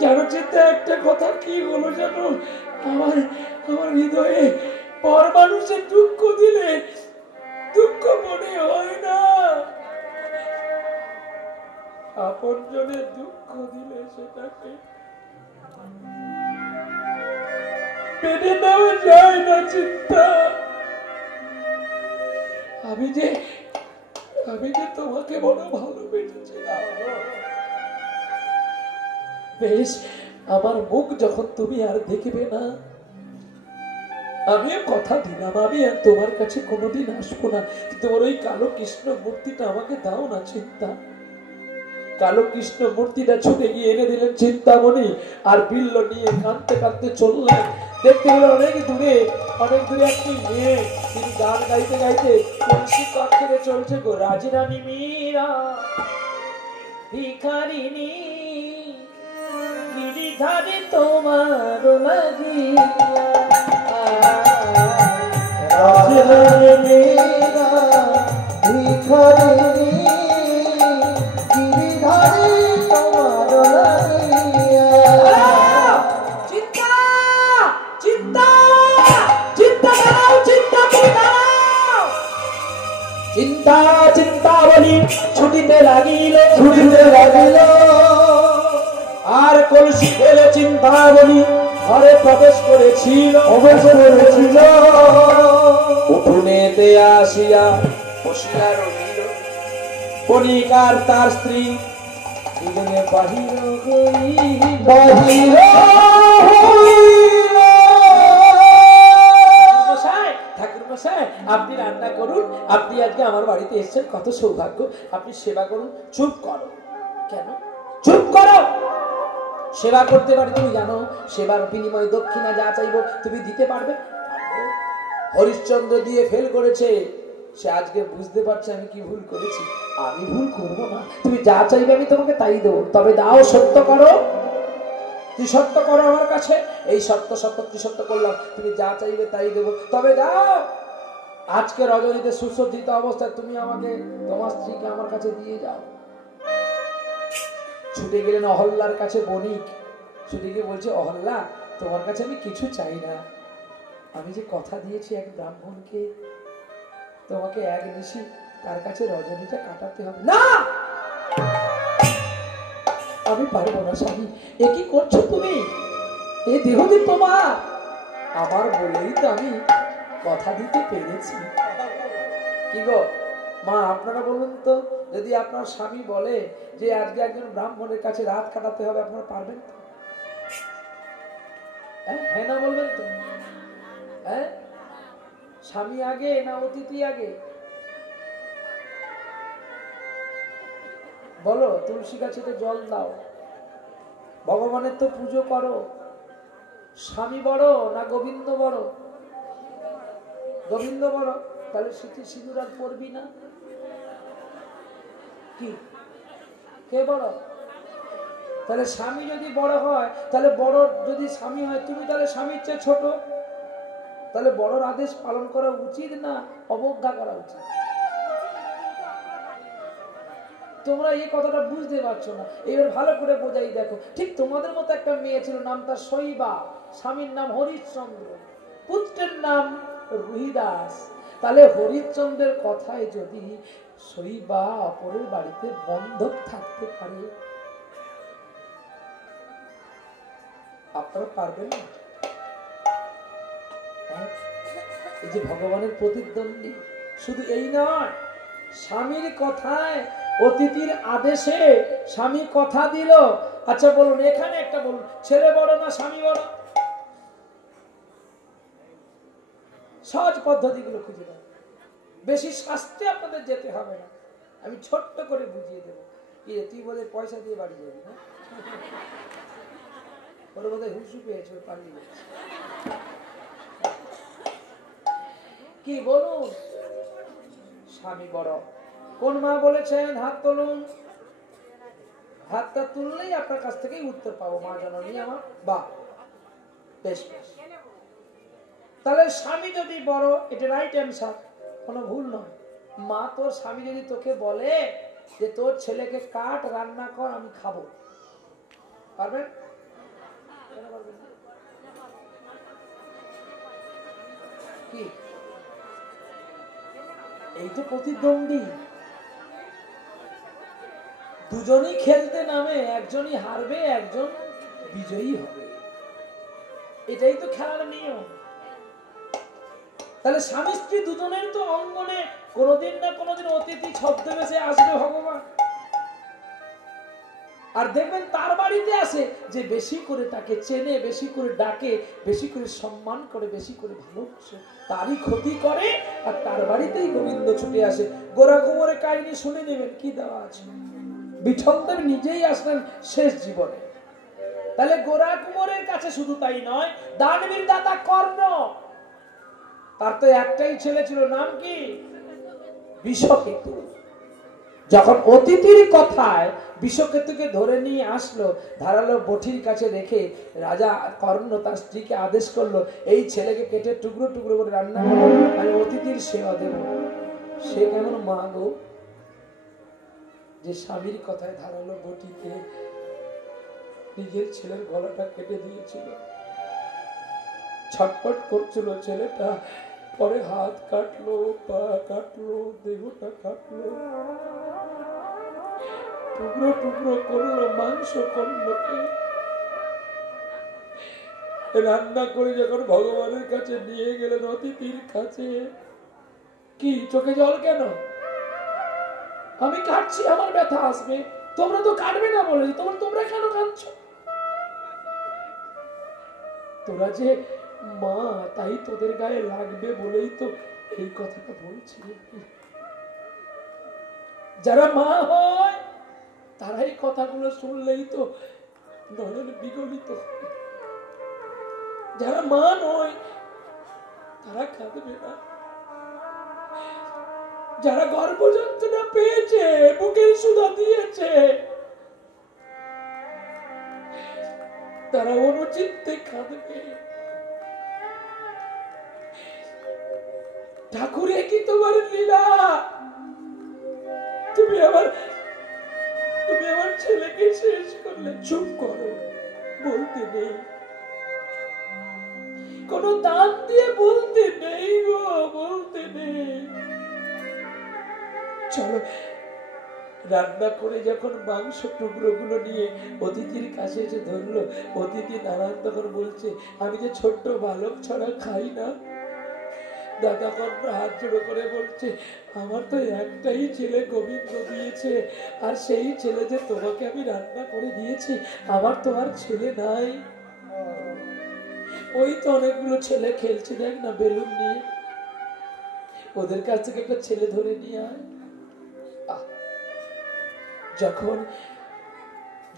জানো চিন্তা, একটা কথা কি হলো জানো, আমার আমার হৃদয়ে পর মানুষের দুঃখ দিলে দুঃখ মনে হয় না, আপন জনের দুঃখ দিলে সেটাকে মেনে নেওয়া যায় না। চিন্তা, আমি যে তোমাকে বড় ভালোবেসেছিলাম। বেশ, আমার মুখ যখন তুমি আর দেখবে না, আমিও কথা দিলাম আমি আর তোমার কাছে কোনোদিন আসবো না। তোমার ওই কালো কৃষ্ণ মূর্তিটা আমাকে দাও না। চিন্তা, কালো কৃষ্ণ মূর্তিটা ছুটে গিয়ে এনে দিলেন চিন্তামণি, আর বিল্ল নিয়ে কাঁদতে কাঁদতে চললেন। দেখতে গেলে অনেক দূরে একটি মেয়ে, তিনি গান গাইতে গাইতে কলসি কাঠে চলছে গো। রাজরানী মীরা ভিখারিনী গিরিধারে তোমার লাগিয়া, রাজরানী মীরা ভিখারিনী গিরিধারে তোমার লাগিয়া। চিন্তা, চিন্তা, চিন্তা দাও, চিন্তা দাও। চিন্তা চিন্তা বলি ছুটিতে লাগিল, আর কলসি ফেলে চিন্তা বলি ঘরে প্রবেশ করেছিল। উঠোনেতে আসিয়া বসিয়া রহিল। কণিকার তার স্ত্রী দুজনে বাহির হইল। ঠাকুর মশাই, আপনি রান্না করুন, আপনি আজকে আমার বাড়িতে এসেছেন, কত সৌভাগ্য। আপনি সেবা করুন। চুপ করো। কেন চুপ করো? সেবা করতে পারি, তুমি জানো সেবার বিনিময়ে দক্ষিণা যা চাইবো তুমি দিতে পারবে। হরিশ্চন্দ্র দিয়ে ফেল করেছে, সে আজকে বুঝতে পারছে আমি কি ভুল করেছি। আমি ভুল করবো না, তুমি যা চাইবে আমি তোমাকে তাই দেবো। তবে দাও, সত্য করো, ত্রিসত্য করো আমার কাছে। এই সত্য সত্য ত্রিসত্য করলাম, তুমি যা চাইবে তাই দেবো। তবে দাও, আজকে রজনীতে সুসজ্জিত অবস্থায় তুমি আমাকে তোমার স্ত্রীকে আমার কাছে দিয়ে যাও। ছুটে গেলেন অহল্যার কাছে বণিক। ছুটে গিয়ে বলছে, অহল্যা, তোমার কাছে আমি কিছু চাই না, আমি যে কথা দিয়েছি এক ব্রাহ্মণকে, তোমাকে এক নিশি তার কাছে রজনীটা কাটাতে হবে। না, আমি পারবো না স্বামী। এ কি করছো তুমি? এ দেহটি তোমার। আমার বলেই তো আমি কথা দিতে পেরেছি। কি গো মা, আপনারা বলুন তো, যদি আপনার স্বামী বলে যে আজকে একজন ব্রাহ্মণের কাছে রাত কাটাতে হবে, আপনারা পারবেন তো? হ্যাঁ না বলবেন তো? হ্যাঁ, স্বামী আগে না অতিথি আগে? বলো, তুলসী গাছে তো জল দাও, ভগবানের তো পুজো করো। স্বামী বড় না গোবিন্দ বড়? গোবিন্দ বড়। তাহলে সিঁথি সিঁদুর আর পরবি না? কি, কে বড়? তাহলে স্বামী যদি বড় হয়, তাহলে বড় যদি স্বামী হয়, তুমি তাহলে স্বামীর চেয়ে ছোট, তাহলে বড়র আদেশ পালন করা উচিত না অবজ্ঞা করা উচিত? তোমরা এই কথাটা বুঝতে পারছো না। এবার ভালো করে বোঝাই দেখো। ঠিক তোমাদের মতো একটা মেয়ে ছিল, নাম তার শৈবা, স্বামীর নাম হরিশ্চন্দ্র, পুত্রের নাম রুহিদাস। তাহলে হরিশ্চন্দ্রের কথায় যদি শৈবা অপরের বাড়িতে বন্ধক থাকতে পারে, আপনারা পারবেন না? এই যে ভগবানের প্রতিদ্বন্দ্বী, শুধু এই নয়, স্বামীর কথায়, অতিথির আদেশে স্বামী কথা দিল। আচ্ছা বলুন, এখানে একটা বলুন, ছেলে বড় না স্বামী বড়? সহজ পদ্ধতিগুলো খুঁজে দেন, বেশি শাস্তি আপনাদের যেতে হবে না, আমি ছোট্ট করে বুঝিয়ে দেবো। কি রে, তুই বলে পয়সা দিয়ে বাড়ি যাবি না? ওর বোধহয় হুসু পেয়েছে, পালিয়ে যাচ্ছে। কি বলুন, স্বামী বড়। কোন মা বলেছেন? হাত তুলুন। হাতটা তুললেই আপনার কাছ থেকেই উত্তর পাবো, মা জননী আমার। বাহ, বেশ বেশ। তাহলে স্বামী যদি বড়, এটা রাইট অ্যান্সার, কোনো ভুল নয়। মা, তোর স্বামী যদি তোকে বলে যে তোর ছেলেকে কাট, রান্না কর, আমি খাবো, পারবেন? কি এই তো প্রতিদ্বন্দ্বী, দুজনই খেলতে নামে, একজনই হারবে, একজন বিজয়ী হবে, এটাই তো খেলার নিয়ম। তাহলে স্বামী স্ত্রী দুজনের তো অঙ্গনে কোনোদিন না কোনোদিন অতিথি ছদ্মবেশে আসবে ভগবান। আর দেখবেন তার বাড়িতে আসে যে বেশি করে তাকে চেনে, বেশি করে ডাকে, বেশি করে সম্মান করে, বেশি করে ভালোবাসে, তারই ক্ষতি করে, আর তার বাড়িতেই গোবিন্দ ছুটে আসে। গোরা কুমোরের কাহিনী শুনে নেবেন, কি দেওয়া আছে। বিঠলদেব নিজেই আসলেন শেষ জীবনে। তাহলে গোরা কুমোরের কাছে শুধু তাই নয়, দানবীর দাতা কর্ণ, তার তো একটাই ছেলে ছিল, নাম কি? বিষকেতু। যখন অতিথির কথায় বিষকেতুকে ধরে নিয়ে আসলো, ধারালো বঠির কাছে রেখে রাজা কর্ণ তার স্ত্রীকে আদেশ করলো, এই ছেলেকে কেটে টুকরো টুকরো করে রান্না করো, আমি অতিথির সেবা দেব। সে কেমন মা গো, যে স্বামীর কথায় ধারালো বটিতে নিজের ছেলের গলাটা কেটে দিয়েছিল। ছটপট করছিল ছেলেটা, পরে হাত কাটলো, পা কাটলো, দেহটা কাটলো, টুকরো টুকরো করলো, মাংস করলোকে রান্না করে যখন ভগবানের কাছে নিয়ে গেলেন, অতিথির কাছে, কি চোখে জল কেন? আমি কাটছি, আমার ব্যথা আসবে, তোমরা তো কাটবে না বলে, তোমরা কেন কাঁদছ? তোরা যে মা, তাই তোদের গায়ে লাগবে বলেই তো এই কথাটা বলছি। যারা মা হয় তারাই কথাগুলো শুনলেই তো নয়ন বিগলিত। যারা মা নয় তারা কাঁদবে না। যারা গর্ভযন্ত্রণা পেয়েছে, বুকের সুধা দিয়েছে, তারা অনুচিত্তে কাঁদবে। ঠাকুর, কি তোমার লীলা, তুমি আমার ছেলেকে শেষ করলে। চুপ করো, বলতে নেই, কোন দান দিয়ে বলতে নেই গো, বলতে নেই। চলো, রান্না করে যখন মাংস টুকরো গুলো নিয়ে অতিথির কাছে এসে ধরলো, অতিথি নারায়ণ তখন বলছে, আমি যে ছোট্ট বালক ছাড়া খাই না। দাদা কর্ণ হাত জোড়ো করে বলছে, আমার তো একটাই ছেলে গোবিন্দ দিয়েছে, আর সেই ছেলে যে তোমাকে আমি রান্না করে দিয়েছি, আমার তো আর ছেলে নাই। ওই তো অনেকগুলো ছেলে খেলছে, দেখ না বেলুন নিয়ে, ওদের কাছ থেকে একটা ছেলে ধরে নিয়ে আয়। যখন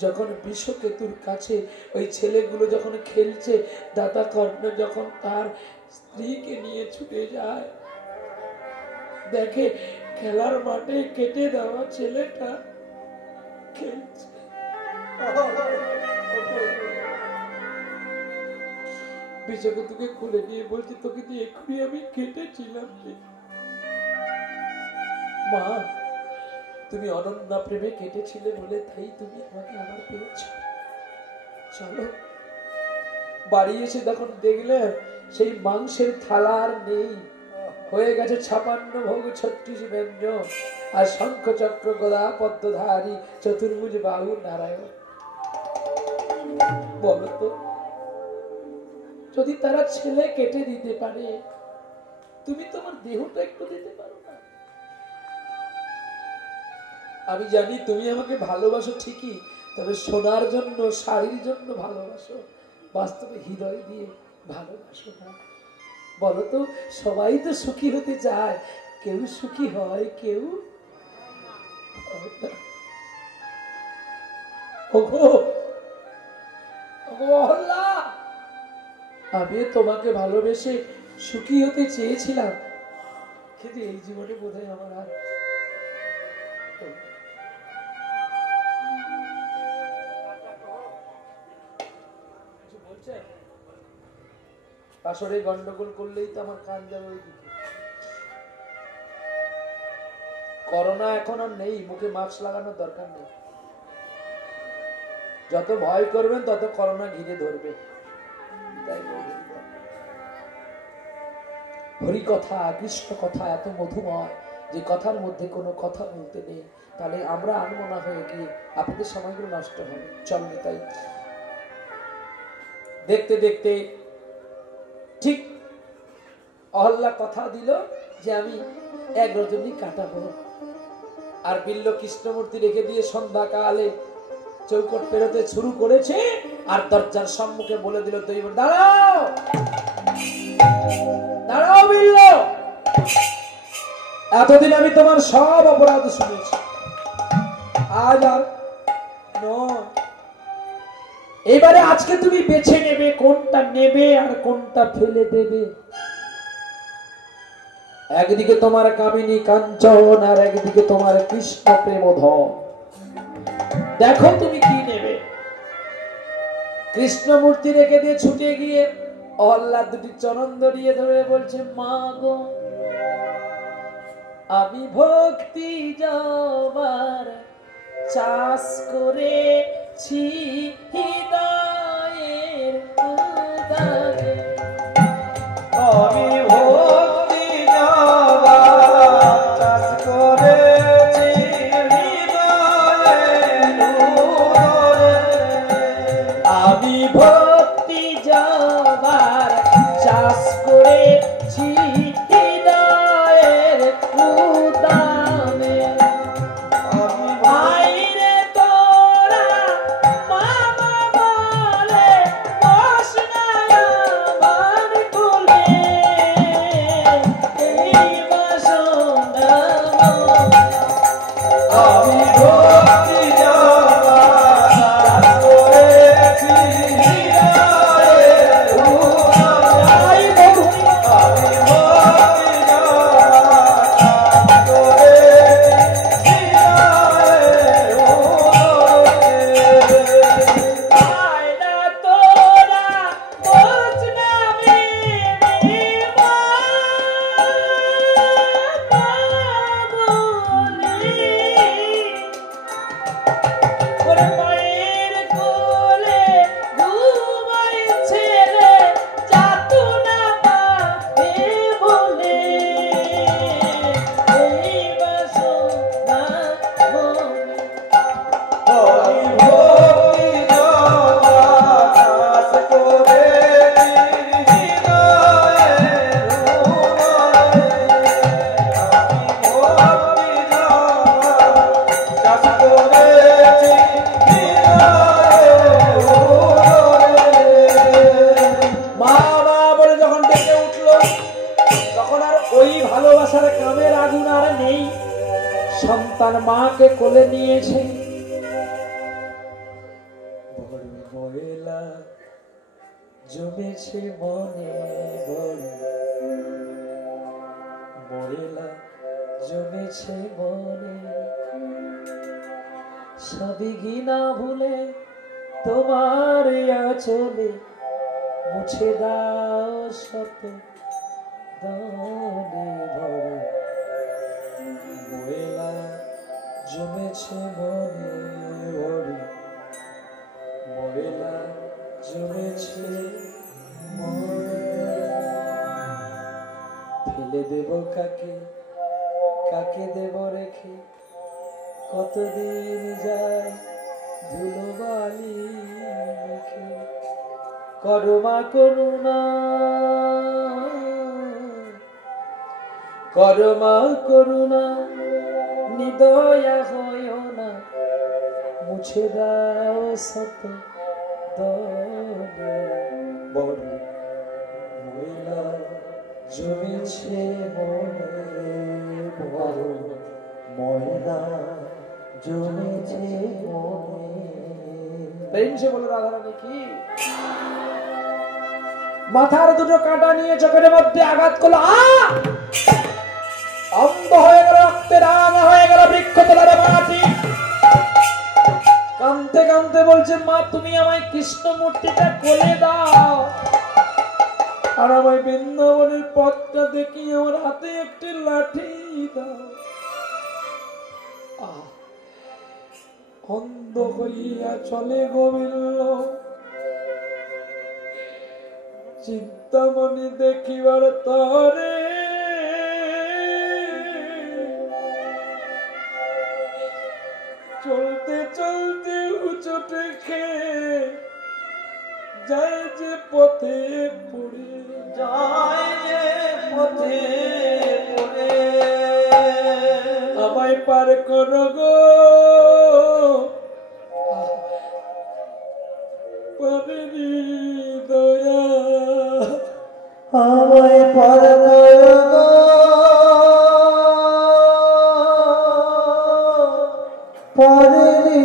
যখন বিষকেতুর কাছে ওই ছেলেগুলো যখন খেলছে, দাদা কর্ণ যখন তার স্ত্রীকে নিয়ে ছুটে যায়, দেখে খেলার মাঠে কেটে দেওয়া ছেলেটা খেলছে। বিষকেতুকে খুলে নিয়ে বলছে, তোকে দিয়ে এক্ষুনি আমি কেটেছিলাম। মা, তুমি অনন্যা প্রেমে কেটেছিলে বলে তাই তুমি আমাকে আবার পেয়েছ। চলো। বাড়ি এসে যখন দেখলে সেই মাংসের থালা আর নেই, হয়ে গেছে 56 ভোগ 36 ব্যঞ্জন আর শঙ্খ চক্র গদা পদ্মধারী চতুর্ভুজ বাহু নারায়ণ। বলতো, যদি তারা ছেলে কেটে দিতে পারে, তুমি তোমার দেহটা একটু দিতে পারো না? আমি জানি তুমি আমাকে ভালোবাসো ঠিকই, তবে সোনার জন্য, শাড়ির জন্য ভালোবাসো, বাস্তবে হৃদয় দিয়ে ভালোবাসো না। বলো তো, সবাই তো সুখী হতে চায়, কেউ সুখী হয়, কেউ হয় না। ওগো, ওগো অহল্যা, আমিও তোমাকে ভালোবেসে সুখী হতে চেয়েছিলাম, কিন্তু এই জীবনে বোধহয় আমার আর আসরে গন্ডগোল করলেই তো আমার কান যাবে ওইদিকে। করোনা এখন আর নেই, মুখে মাস্ক লাগানোর দরকার নেই। যত ভয় করবেন তত করোনা ঘিরে ধরবে। হরি কথা, কৃষ্ণ কথা এত মধুময় যে কথার মধ্যে কোনো কথা বলতে নেই, তাহলে আমরা আনমনা হয়ে গিয়ে আপনাদের সময়গুলো নষ্ট হবে। চল তাই দেখতে দেখতে ঠিক অহল্যা কথা দিল যে আমি এক রজনী কাটাবো, আর বিল্ল কৃষ্ণমূর্তি রেখে দিয়ে সন্ধ্যাকালে চৌকট পেরোতে শুরু করেছে, আর দরজার সম্মুখে বলে দিল দৈব, দাঁড়াও দাঁড়াও বিল্ল, এতদিন আমি তোমার সব অপরাধ শুনেছি, আজ আর নয়। এবারে আজকে তুমি বেছে নেবে কোনটা নেবে আর কোনটা ফেলে দেবে। একদিকে তোমার কামিনী কাঞ্চন, আর একদিকে তোমার কৃষ্ণ প্রেমধন। দেখো তুমি কি নেবে। কৃষ্ণমূর্তি রেখে দিয়ে ছুটে গিয়ে অহল্লা দুটি চরণ ধরিয়ে ধরে বলছে, মা গো, আমি ভক্তি যাবার চাষ করেছি হৃদয়ের উদারে, আমি ভক্তি যাবার চাষ করেছি হৃদয়ের উদরে, আমি ভক্তি যাবার চাষ করেছি হৃদয়ের উদানে, আমি বাইরে তোরা মামা বলে বস না আমার কোলে, এই বাসনা আমি ভক্তি যাবার চাষ করেছি হৃদয়ের উদরে, আই বধূ আমি ভক্তি যাবার চাষ করেছি হৃদয়ের উদরে। আয়না তোরা বোঝ না মেরে মা বলে, ওরে মায়ের কোলে ঘুমাই ছেলে যাতু না পাবে বলে, এই বাসনা মনে। আমি ভক্তি যাবার চাষ করেছি হৃদয়ের উদরে, আমি ভক্তি যাবার চাষ করেছি হৃদয়ের উদরে। মা মা বলে যখন ডেকে উঠলো, তখন আর ওই ভালোবাসার কামের আগুন আর নেই। সন্তান মাকে কোলে নিয়েছে, বড় ময়লা জমেছে মনে, বড় ময়লা জমেছে মনে, সবই ঘৃণা ভুলে তোমার আঁচলে মুছে দাও শত দানে, বড় ময়লা জমেছে মনে, বড় ময়লা জমেছে মনে, ফেলে দেব কাকে, কাকে দেব রেখে, কতদিন যায় ধুলোবালি মেখে, করো মা করুণা, করমা করুণা নিদয়া হয় না, মুছে দাও শত দলে। বড় ময়লা জমেছে মনে, বড় ময়লা জমেছে মনে। প্রেম সে বলে রাধারানী কি মাথার দুটো কাঁটা নিয়ে চোখের মধ্যে আঘাত করলো, অন্ধ হয়ে গেল, রক্তে রাঙা হয়ে গেল বৃক্ষ তলার মাটি। কাঁদতে কাঁদতে বলছে, মা তুমি আমায় কৃষ্ণ মূর্তিটা কোলে দাও, আর আমায় বৃন্দাবনের পথটা দেখি আমার হাতে একটি লাঠি দাও। অন্ধ হইয়া চলে গোবিন্দ, চিন্তামণি দেখিবার তরে, চলতে চলতে উচটে খেয়ে যায় যে পথে পড়ে, যায় যে পথে পড়ে, আমায় পার করো গো পারেনি দয়া, আমায় পার করো গো পারেনি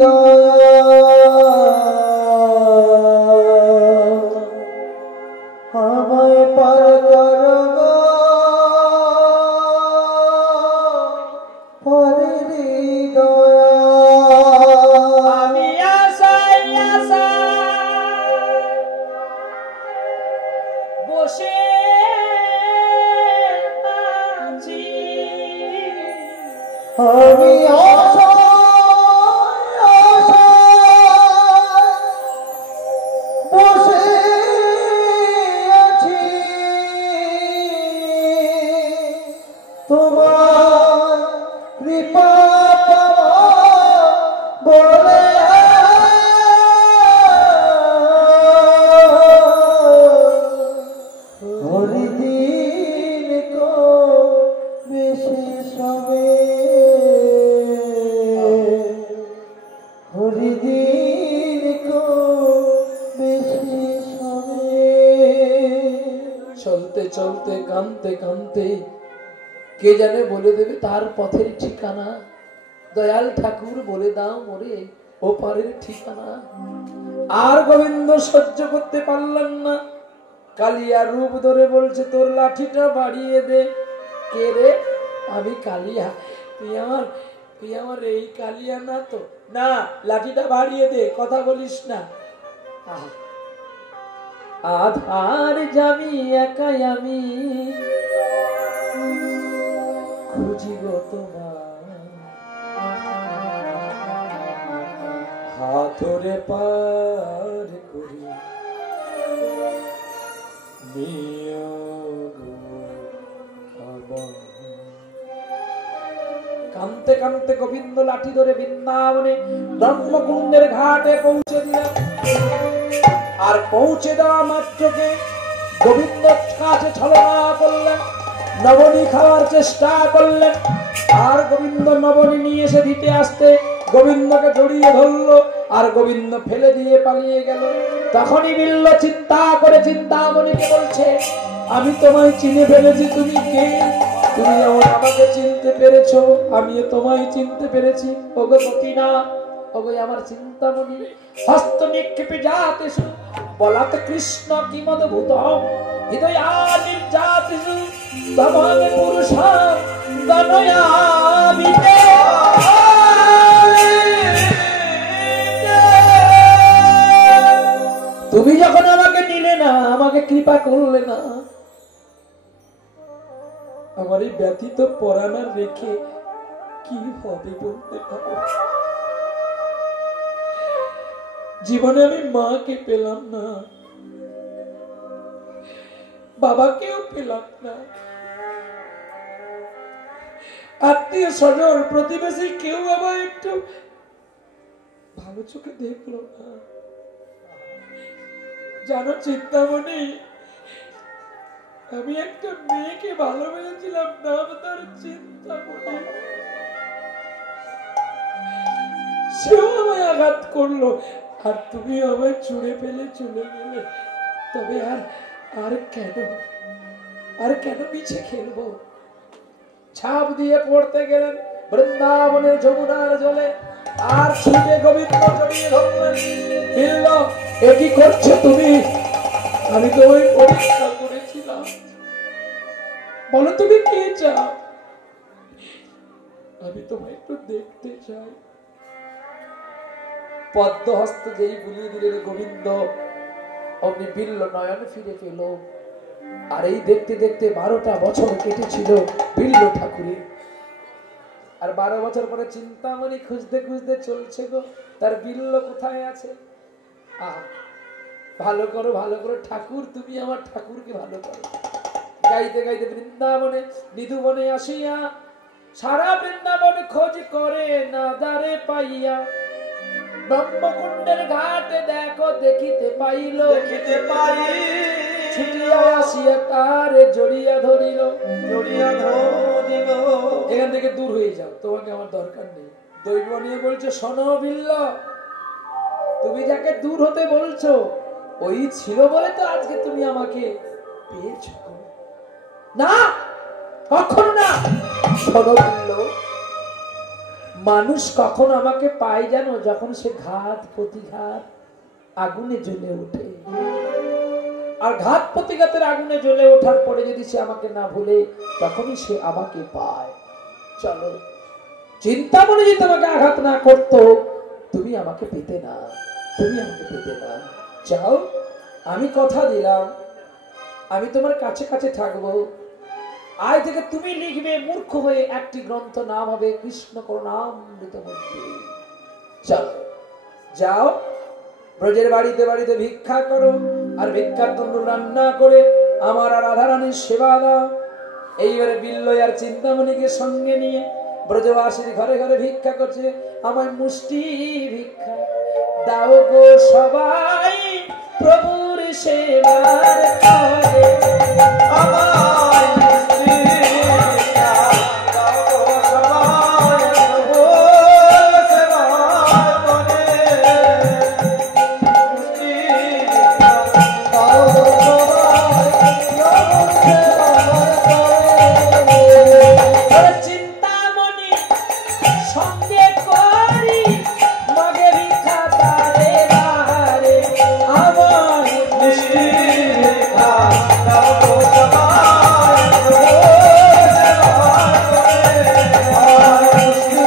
দয়া, আমায় পার করো গো পারেনি দয়া। আমি আশায় আশায় বসে আছি, আমি আশায় বসে আছি, তোমার কৃপা বলে হরিদিন কো বেশি সবে, হরিদিন কো বেশি সবে। চলতে চলতে কানতে কানতে কে জানে বলে দেবে তার পথের ঠিকানা। দয়াল ঠাকুর বলে দাও মোরে ও পারের ঠিকানা। আর গোবিন্দ সহ্য করতে পারলেন না, কালিয়া রূপ ধরে বলছে, তোর লাঠিটা বাড়িয়ে দে। কে রে? আমি কালিয়া। তুই আমার এই কালিয়া না তো? না, লাঠিটা বাড়িয়ে দে, কথা বলিস না। আধার যাবি একাই আমি খুঁজি গো তোমার, হাত ধরে পার করি নিও গো আমার। কানতে কানতে গোবিন্দ লাঠি ধরে বৃন্দাবনে ব্রহ্মকুণ্ডের ঘাটে পৌঁছে দিলেন। আর পৌঁছে দেওয়া মাত্রকে গোবিন্দ কাছে ছলনা করলেন, নবনী খাওয়ার চেষ্টা করলেন। আর গোবিন্দ নবনী নিয়ে এসে দিতে আসতে গোবিন্দকে জড়িয়ে ধরলো, আর গোবিন্দ ফেলে দিয়ে পালিয়ে গেল। তখনই বিল্ল চিন্তা করে চিন্তামণিকে বলছে, আমি তোমায় চিনে ফেলেছি, তুমি কে? তুমি যেমন আমাকে চিনতে পেরেছো, আমিও তোমায় চিনতে পেরেছি। ওগো গোপীনাথ, ওগো আমার চিন্তামণি, হস্ত নিক্ষেপে যাতে বলাত কৃষ্ণ কি মদভূতম হৃদয়া নির্যাতিষু তমন পুরুষাং গণয়ামিতে। তুমি যখন আমাকে নিলে না, আমাকে কৃপা করলে না, আমার এই ব্যতীত পরানা রেখে কি হবে বলতে পারো? জীবনে আমি মাকে পেলাম না, বাবাকেও পেলাম না, আত্মীয় স্বজন প্রতিবেশী কেউ আবার একটু ভালো চোখে দেখলো না। জানো চিন্তামণি, আমি একটা মেয়েকে ভালোবেসেছিলাম, নাম তার চিন্তামণি। সেও আমায় আঘাত করলো, আর তুমি আমায় ছুঁড়ে ফেলে চলে গেলে। তবে আর কেন মিছে খেলবো? ছাপ দিয়ে পড়তে গেলেন বৃন্দাবনের যমুনার জলে, আর ছুটে গোবিন্দ জড়িয়ে ধরলেন। বিল্ল, এ কি করছো তুমি? আমি তো ওই পরীক্ষা করেছিলাম, বলো তুমি কি চাও? আমি তোমায় একটু দেখতে চাই। পদ্মহস্ত যেই বুলিয়ে দিলেন গোবিন্দ, অমনি বিল্ল নয়ন ফিরে পেল। আর এই দেখতে দেখতে 12টা বছর কেটেছিল বিল্ল ঠাকুরের। আর 12 বছর পরে চিন্তামণি খুঁজতে খুঁজতে চলছে গো, তার বিল্ল কোথায় আছে। ভালো করো ভালো করো ঠাকুর, তুমি আমার ঠাকুরকে ভালো করো। গাইতে গাইতে বৃন্দাবনে নিধুবনে আসিয়া সারা বৃন্দাবনে খোঁজ করে না দারে পাইয়া, ব্রহ্মকুণ্ডের ঘাটে দেখো দেখিতে পাইল, ছুটিয়া আসিয়া তারে জড়িয়া ধরিল। এখান থেকে দূর হয়ে যাও, তোমাকে আমার দরকার নেই। দৈব নিয়ে বলছে, শোনো বিল্ল, তুমি যাকে দূর হতে বলছো ওই ছিল বলে তো আজকে তুমি আমাকে পেয়েছো। না, কখনো না। শোনো বিল্ল, মানুষ কখন আমাকে পায় জানো? যখন সে ঘাত প্রতিঘাত আগুনে জ্বলে ওঠে। আর ঘাত প্রতিঘাতের আগুনে জ্বলে ওঠার পরে যদি সে আমাকে না ভুলে, তখনই সে আমাকে পায়। চলো, চিন্তামণি যদি তোমাকে আঘাত না করতো, তুমি আমাকে পেতে না, তুমি আমাকে পেতে না। যাও, আমি কথা দিলাম আমি তোমার কাছে কাছে থাকবো। আজ থেকে তুমি লিখবে মূর্খ হয়ে একটি গ্রন্থ, নাম হবে কৃষ্ণ করুণামৃতমঞ্জরি। চলো, যাও, ব্রজের বাড়িতে বাড়িতে ভিক্ষা করো, আর ভিক্ষার জন্য রান্না করে আমার আর রাধারানীর সেবা দাও। এইবারে বিল্ল আর চিন্তামণিকে সঙ্গে নিয়ে ব্রজবাসীর ঘরে ঘরে ভিক্ষা করছে। আমার মুষ্টি ভিক্ষা দাও গো সবাই, প্রভুর সেবার করে আমায় মুষ্টি ভিক্ষা দাও গো সবাই, প্রভুর সেবার করে মুষ্টি ভিক্ষা দাও গো সবাই, প্রভুর সেবার করে। চিন্তামণি সঙ্গে করি মাগে ভিক্ষা তারে বাহারে, আমার মুষ্টি ভিক্ষা দাও গো সবাই, প্রভুর সেবার করে আমার মুষ্টি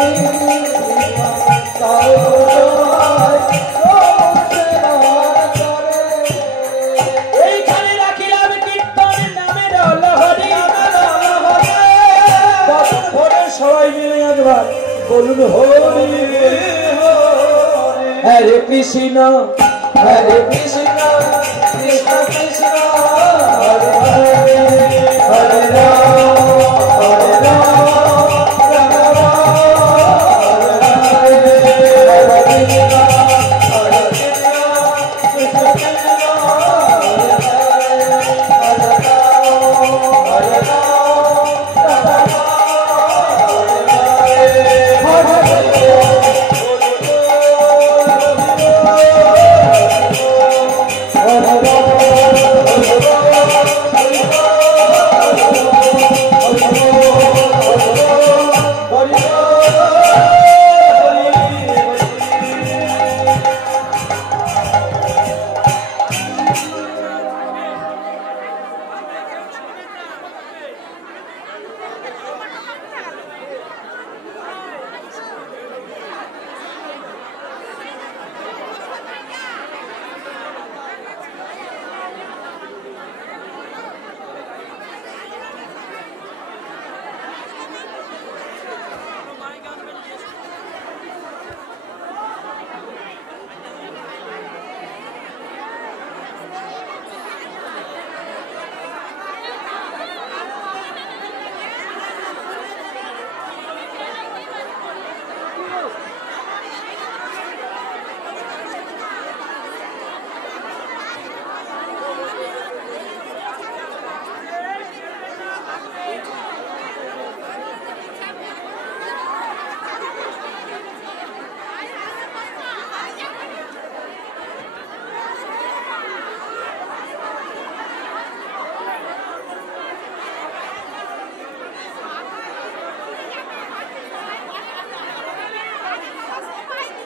ভিক্ষা দাও গো সবাই, প্রভুর সেবার করে। এইখানে রাখিলাম কীর্তনের নামের লহরী, বছর ভরে সবাই মিলে একবার বলুন হরি হরে কৃষ্ণ হরে কৃষ্ণ কৃষ্ণ কৃষ্ণ হরে হরে, হরে রাম হরে রাম রাম রাম হরে হরে, হরে কৃষ্ণ হরে কৃষ্ণ কৃষ্ণ কৃষ্ণ হরে হরে, হরে রাম হরে রাম রাম রাম হরে হরে।